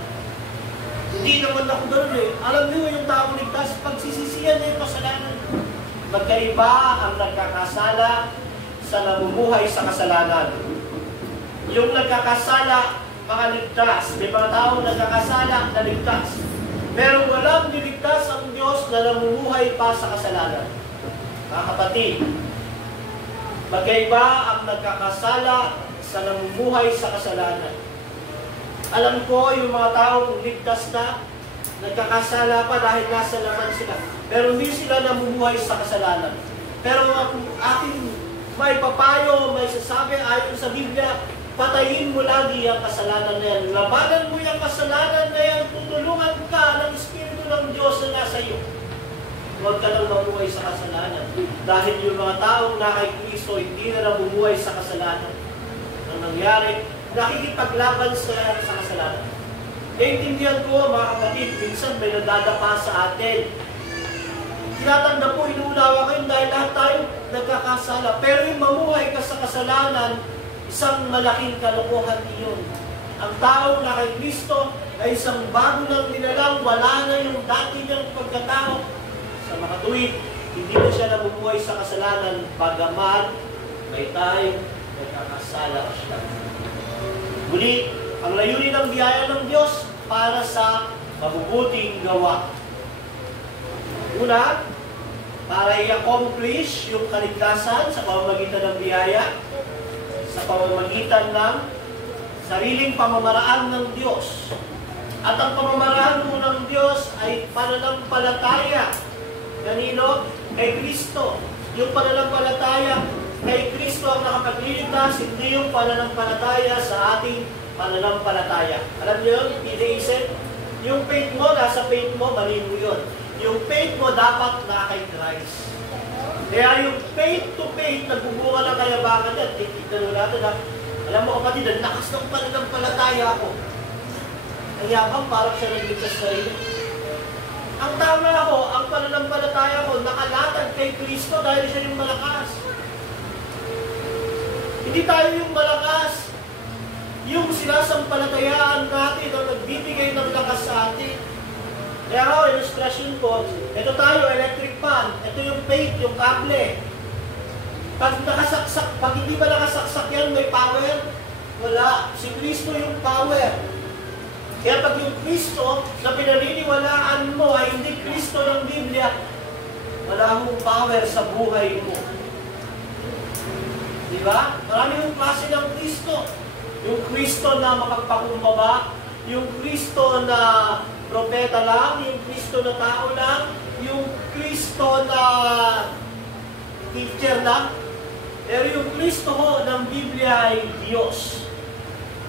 Hindi naman ako gano'n eh. Alam niyo, yung tao ligtas, pagsisisihan niya yung kasalanan. Magkaiba ang nagkakasala sa namumuhay sa kasalanan. Yung nagkakasala, mga ligtas. May mga taong nagkakasala na ligtas. Pero walang niligtas ang Diyos na namumuhay pa sa kasalanan. Mga kapatid, magkaiba ang nagkakasala sa namumuhay sa kasalanan. Alam ko yung mga taong ligtas na, nagkakasala pa dahil nasa laman sila. Pero hindi sila namumuhay sa kasalanan. Pero ating may papayo, may sasabi ayon sa Biblia, patayin mo lagi ang kasalanan na yan. Labanan mo yung kasalanan na yan, tutulungan ka ng Espiritu ng Diyos na nasa iyo. Huwag ka lang mamuhay sa kasalanan. Dahil yung mga taong na kay Kristo, hindi na namumuhay sa kasalanan. Ang nangyari, nakikipaglaban sa kasalanan. Naintindihan ko, mga kapatid, minsan may nadadapa sa atin. Tinatanda po, inuulawa kayo dahil lahat tayo nagkakasala. Pero yung mamuhay ka sa kasalanan, isang malaking kalokohan iyon. Ang tao na kay Kristo ay isang bago ng nilalang, wala na yung dati niyang pagkatao. Sa makatuwid, hindi na siya namumuhay sa kasalanan, bagaman may tayong nagkakasala siya. Muli, ang layunin ng biyaya ng Diyos para sa mabubuting gawa. Una, para i-accomplish yung kaligtasan sa pamamagitan ng biyaya, sa pamamagitan ng sariling pamamaraan ng Diyos. At ang pamamaraan mo ng Diyos ay pananampalataya. Kanino? Kay Kristo. Yung pananampalataya kay Kristo ang nakapagliligtas, hindi yung pananampalataya sa ating pananampalataya. Alam niyo yun? Iniisip? Yung faith mo, nasa faith mo, mali mo yun. Yung faith mo dapat na kay Christ. Kaya yung faith to faith, nagbubunga ng kayabangan yan. Tignan natin ha. Alam mo kapatid, ang lakas ng pananampalataya ko. Ang yabang parang siya nagligtas sa iyo. Ang tama ko, ang pananampalataya ko, nakalatag kay Kristo dahil siya yung malakas. Hindi tayo yung malakas. Yung sinasampalatayaan natin ang nagbibigay ng lakas sa atin. Kaya ako, illustration ko, ito tayo, electric fan. Ito yung faith, yung kable. Pag hindi ba nakasaksak yan, may power? Wala. Si Kristo yung power. Kaya pag yung Kristo na pinaniniwalaan mo ay hindi Kristo ng Biblia, wala mong power sa buhay mo. Diba? Marami yung klase ng Kristo. Yung Kristo na mapagpakumbaba, yung Kristo na propeta lang, yung Kristo na tao lang, yung Kristo na teacher lang. Pero yung Kristo ho ng Biblia ay Diyos.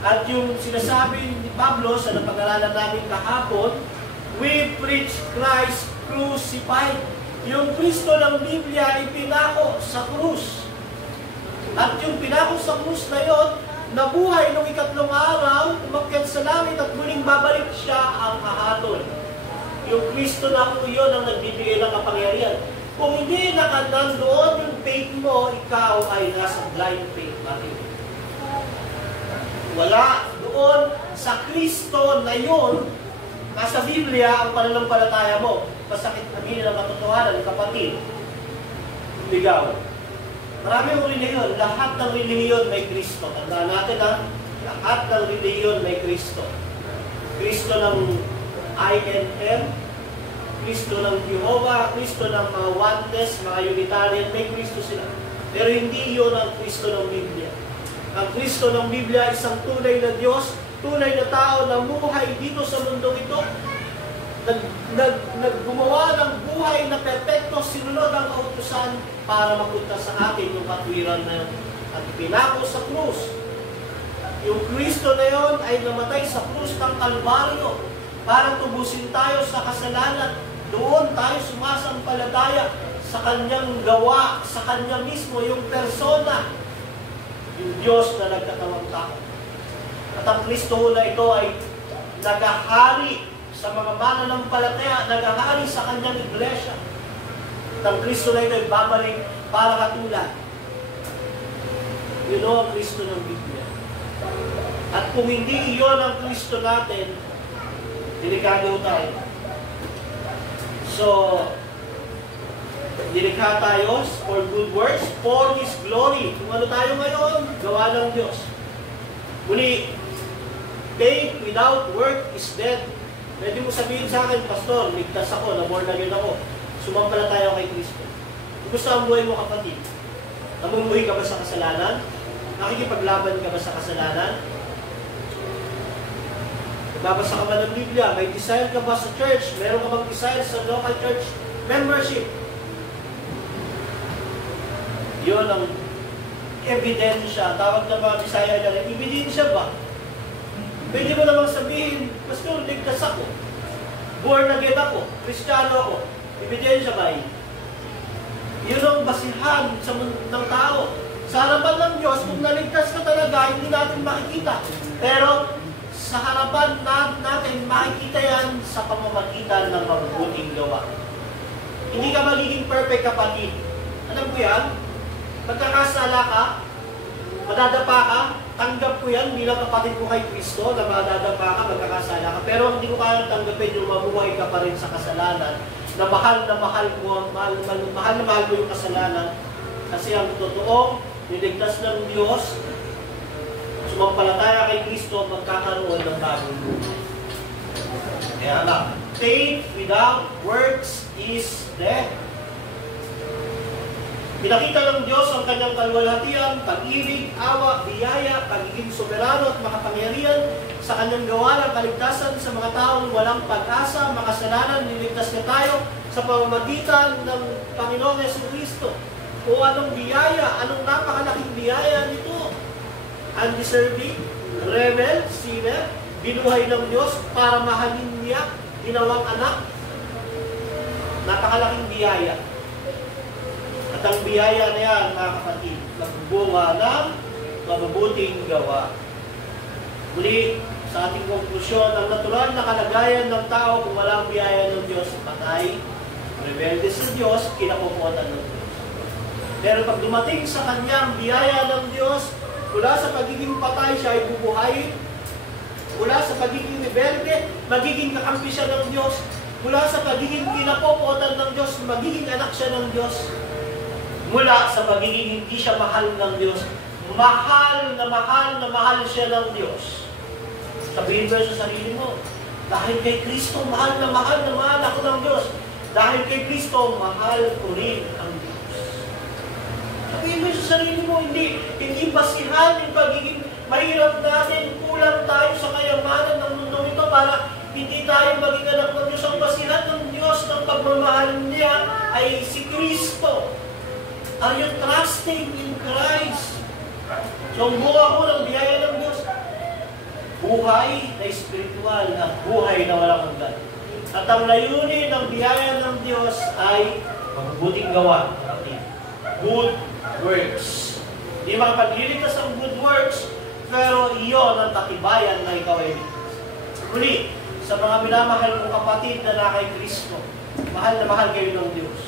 At yung sinasabi ni Pablo sa napag-aralan namin kahapon, we preach Christ crucified. Yung Kristo ng Biblia ay pinako sa krus. At yung pinako sa krus na yon, nabuhay nung ikatlong araw, umakyat sa langit at muling babalik siya ang kahaton. Yung Kristo na po yun ang nagbibigay ng kapangyarihan. Kung hindi nandoon yung faith mo, ikaw ay nasa blind faith natin. Wala doon sa Kristo na yun, nasa Biblia ang pananampalataya mo. Masakit aminin ang katotohanan, kapatid. Ligaw. Marami yung relihiyon. Lahat ng relihiyon may Kristo. Tandaan natin ha, lahat ng relihiyon may Kristo. Kristo ng INM, Kristo ng Jehovah, Kristo ng mga Oneness, mga Unitarian, may Kristo sila. Pero hindi yun ang Kristo ng Biblia. Ang Kristo ng Biblia ay isang tunay na Diyos, tunay na tao na muhay dito sa mundong ito. Naggumawa ng buhay na perpekto, sinunod ang kautusan para mapunta sa atin yung katwiran na at pinako sa krus. Yung Kristo na yon ay namatay sa krus ng Kalbaryo para tubusin tayo sa kasalanan. Doon tayo sumasampalataya sa Kanyang gawa, sa Kanya mismo, yung persona, yung Diyos na nagkatawang tao. At ang Kristo na ito ay nagahari sa mga mananampalataya, nagahari sa Kanyang iglesia. At ang Kristo na ito ay babalik para katulad. Yun ang Kristo ng Biblia. At kung hindi iyon ang Kristo natin, delikado tayo. So, dilikha tayo for good works, for His glory. Kung ano tayo ngayon, gawa ng Diyos. Muli, faith without work is dead. Pwede mo sabihin sa akin, Pastor, ligtas ako, na-born again ako. Sumampalataya kay Kristo. Gusto ang buhay mo, kapatid? Namumuhay ka ba sa kasalanan? Nakikipaglaban ka ba sa kasalanan? Nagbabasa ka ba ng Biblia? May desire ka ba sa church? Meron ka bang desire sa local church membership? Yun ang ebidensya. Tawag na mga desire na rin. Ebidensya ba? Pwede mo namang sabihin, Pastor, ligtas ako. Born again ako. Kristiyano ako. Ebidensya ba yun? Yun ang basihan ng tao. Sa harapan ng Diyos, kung naligtas ka talaga, hindi natin makikita. Pero sa harapan natin, makikita yan sa pamamagitan ng mabubuting gawa. Hindi ka magiging perfect, kapatid. Alam ko yan, magkakasala ka, madadapa ka, tanggap ko yan bilang kapatid ko kay Kristo, na madadapa ka, magkakasala ka. Pero hindi ko kayang tanggapin yung mabuhay ka pa rin sa kasalanan, na mahal mo yung kasalanan. Kasi ang totoong niligtas ng Diyos, sumampalataya kay Kristo, magkakaroon ng bagong buhay. Kaya lang, faith without works is dead. Pinakita ng Diyos ang Kanyang kaluwalhatian, pag-ibig, awa, biyaya, pagiging soberano at makapangyarihan sa Kanyang gawa ng kaligtasan sa mga taong walang pag-asa, makasalanan, niligtas na tayo sa pamamagitan ng Panginoong Jesucristo. O anong biyaya, anong napakalaking biyaya nito? Undeserving, rebel, sinner, binuhay ng Diyos para mahalin niya, ginawang anak. Napakalaking biyaya. At ang biyaya na yan, mga kapatid, nagbunga ng mabubuting gawa. Muli, sa ating konklusyon, ang natural na kalagayan ng tao kung walang biyaya ng Diyos, patay, rebelde sa Diyos, kinakukutan ng Diyos. Pero pag dumating sa Kanyang biyaya ng Diyos, mula sa pagiging patay siya ay bubuhayin, mula sa pagiging rebelde, magiging kakampi siya ng Diyos, mula sa pagiging kinakukutan ng Diyos, magiging anak siya ng Diyos, mula sa pagiging hindi siya mahal ng Diyos, mahal na mahal siya ng Diyos. Sabihin mo sa sarili mo, dahil kay Kristo, mahal na mahal ako ng Diyos. Dahil kay Kristo, mahal ko rin ang Diyos. Sabihin mo sa sarili mo, hindi basihan yung pagiging mahirap natin, kulang tayo sa kayamanan ng mundo ito para hindi tayo maging anak ng Diyos. Ang basihan ng Diyos ng pagmamahal niya ay si Kristo. Are you trusting in Christ? So, ang buha ko ng biyaya ng Diyos, buhay na spiritual at buhay na walang hanggan. At ang layunin ng biyaya ng Diyos ay mabubuting gawa. Good works. Di makapagliligtas ang good works, pero iyon ang katibayan na ikaw ay ligtas. Muli, sa mga minamahal kong kapatid na na kay Kristo, mahal na mahal kayo ng Diyos.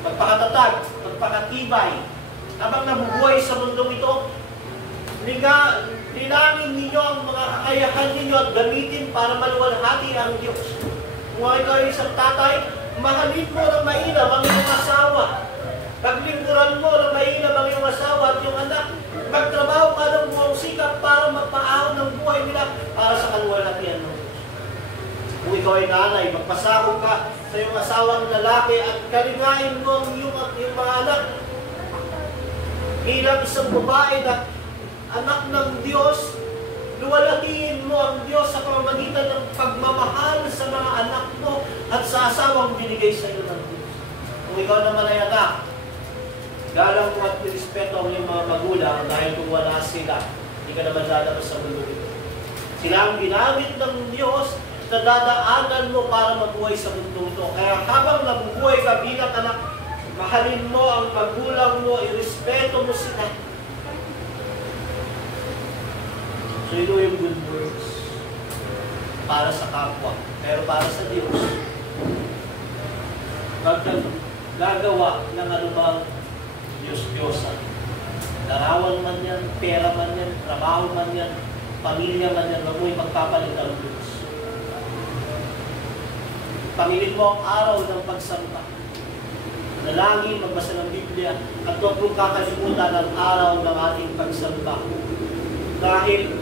Pagpakatatag, pagpakatibay, habang nabubuhay sa mundong ito, linangin ninyo ang mga kakayahan ninyo at gamitin para maluwalhati ang Diyos. Kung ikaw ay isang tatay, mahalin mo ng mainam ang iyong asawa. Paglingkuran mo ng mainam ang iyong asawa at iyong anak. Magtrabaho ka ng buong sikap para magpaahon ng buhay nila para sa kaluwalhatian mo. Kung ikaw ay nanay, magpasakop ka sa iyong asawang lalaki at kalingain mo ang iyong mga anak. Bilang isang babae na anak ng Diyos, luwalhatiin mo ang Diyos sa pamamagitan ng pagmamahal sa mga anak mo at sa asawang binigay sa iyo ng Diyos. Kung ikaw naman ay anak, galang mo at respeto ang iyong mga magulang dahil kung wala sila, Hindi ka naman lalabas sa mundo ito. Sila ang ginamit ng Diyos na dadaanan mo para mabuhay sa mundo ito. Kaya habang nabubuhay ka bilang anak, mahalin mo ang magulang mo, irespeto mo sila. So ito yung good words para sa kapwa. Pero para sa Diyos, gagawa ng anumang Diyos-Diyosan. Larawan man yan, pera man yan, trabaho man yan, pamilya man yan, mabuhay magpapalit ang Diyos. Pangilin mo ang araw ng pagsamba. Nalangin, magbasa ng Biblia, at huwag mong kakalimutan ang araw ng ating pagsamba. Dahil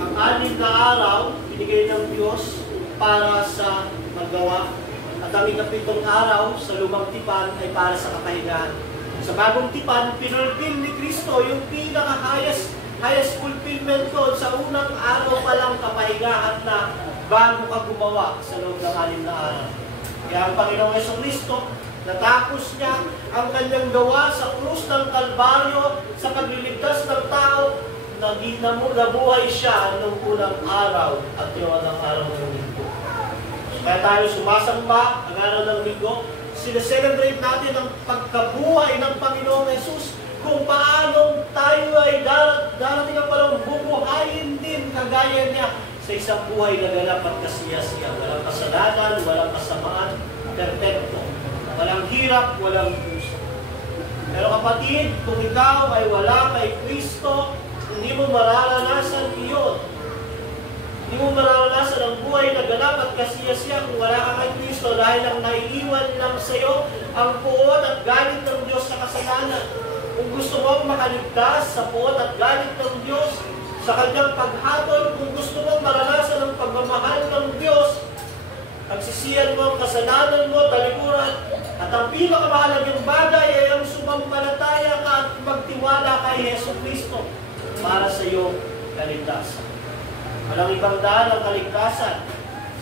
ang 6 na araw, binigay ng Diyos para sa maggawa. At ang 7 araw sa lumang tipan ay para sa kapahingahan. Sa bagong tipan, pinulpil ni Kristo yung highest fulfillment doon sa unang araw pa lang kapahingahan na bago ka gumawa sa loob ng 6 na araw. Kaya ang Panginoong Jesucristo, natapos niya ang kanyang gawa sa krus ng Kalbaryo sa pagliligtas ng tao, nabuhay siya noong unang araw at yun ang araw ng linggo. Kaya tayo sumasamba ang araw ng linggo, sineselebrate natin ang pagkabuhay ng Panginoong Jesus, kung paano tayo ay darating ang palang bubuhayin din kagaya niya sa isang buhay na ganap at kasiya-siya. Walang kasalanan, walang kasamaan, perfecto. Walang hirap, walang puso. Pero kapatid, kung ikaw ay wala kay Kristo, hindi mo mararanasan iyon. Hindi mo mararanasan ang buhay na ganap at kasiya-siya kung wala ka kay Kristo dahil ang naiiwan lang sa iyo ang puot at galit ng Diyos sa kasalanan. Kung gusto mong makaligtas sa puot at galit ng Diyos sa kanyang paghatol, kung gusto mong maranasan ang pagmamahal ng Diyos, pagsisiyan mo ang kasalanan mo, talikuran, at ang pinakamahalagang bagay ay ang sumampalataya ka at magtiwala kay Yesu Kristo para sa iyong kaligtasan. Walang ibang daan ang kaligtasan,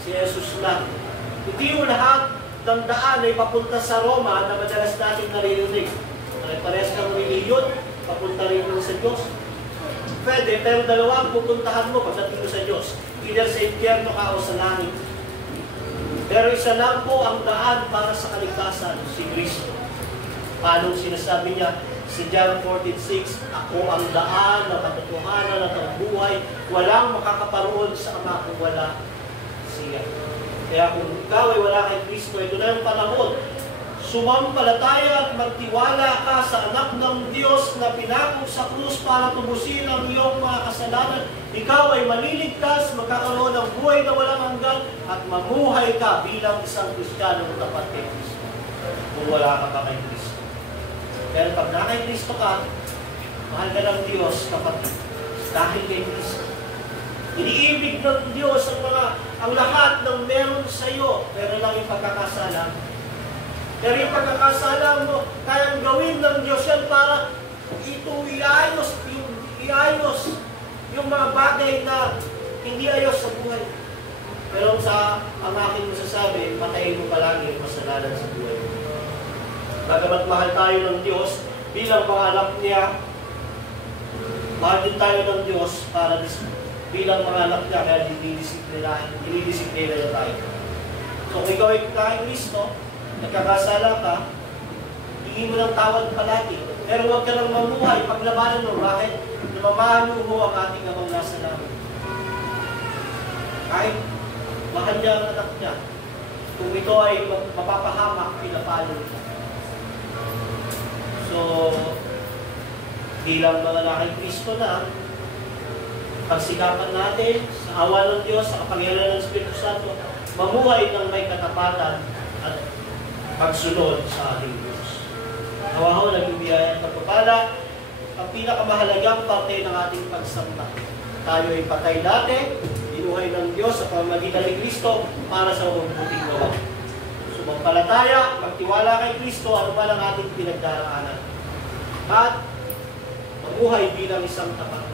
si Jesus lang. Hindi mo lahat ng daan ay papunta sa Roma na madalas natin naririnig. Parehas kang reliyon, papunta rin sa Diyos. Pwede, pero dalawa ang pupuntahan mo pagdating mo sa Diyos. Either sa impyerno ka o sa langit. Pero isa lang po ang daan para sa kaligtasan, si Kristo. Paano sinasabi niya? Si John 14:6, ako ang daan, ang katotohanan, at ang buhay. Walang makakaparoon sa Ama kung wala siya. Kaya kung ikaw ay wala kay Kristo, ito na yung panahon. Sumampalataya at magtiwala ka sa anak ng Diyos na pinako sa krus para tubusin ang iyong mga kasalanan. Ikaw ay maliligtas, magkakaroon ng buhay na walang hanggan, at mamuhay ka bilang isang Kristiyanong tapat kay Kristo. Kung wala ka pa kay Kristo. Pero pag na kay Kristo ka, mahal ka ng Diyos, kapatid. Dahil kay Kristo. Iniibig ng Diyos ang lahat ng meron sa iyo, pero lang yung pagkakasala. Pero yung pagkakasala mo, kayang gawin ng Diyos yan para ito iayos yung mga bagay na hindi ayos sa buhay. Pero ang aking masasabi, patayin mo palagi yung kasalanan sa buhay. Bagamat mahal tayo ng Diyos, bilang mga anak niya, mahal din tayo ng Diyos para bilang mga anak niya, kaya dinidisiplina niya tayo. So kung ikaw ay kay Kristo, nagkakasala ka, hingin mo ng tawad palagi. Pero huwag ka nang mamuhay, paglabanan mo. Bakit? Namamahalo mo ang ating amang nasa langit. Kahit mahal niya ang anak niya, kung ito ay mapapahamak, pinapalo niya. So, bilang mga nakay Kristo na, pagsikapan natin sa awa ng Diyos, sa kapangyarihan ng Espiritu Santo, mamuhay ng may katapatan at pagsunod sa ating Diyos. Nawahaw, naging biyaya at pagpapala, ang pinakamahalagang parte ng ating pagsamba. Tayo ay patay dati, binuhay ng Diyos sa pamamagitan ni Kristo para sa mabuting gawa. Sumampalataya, magtiwala kay Kristo, ano ba ang ating pinagdaraanan. At mabuhay bilang isang tapat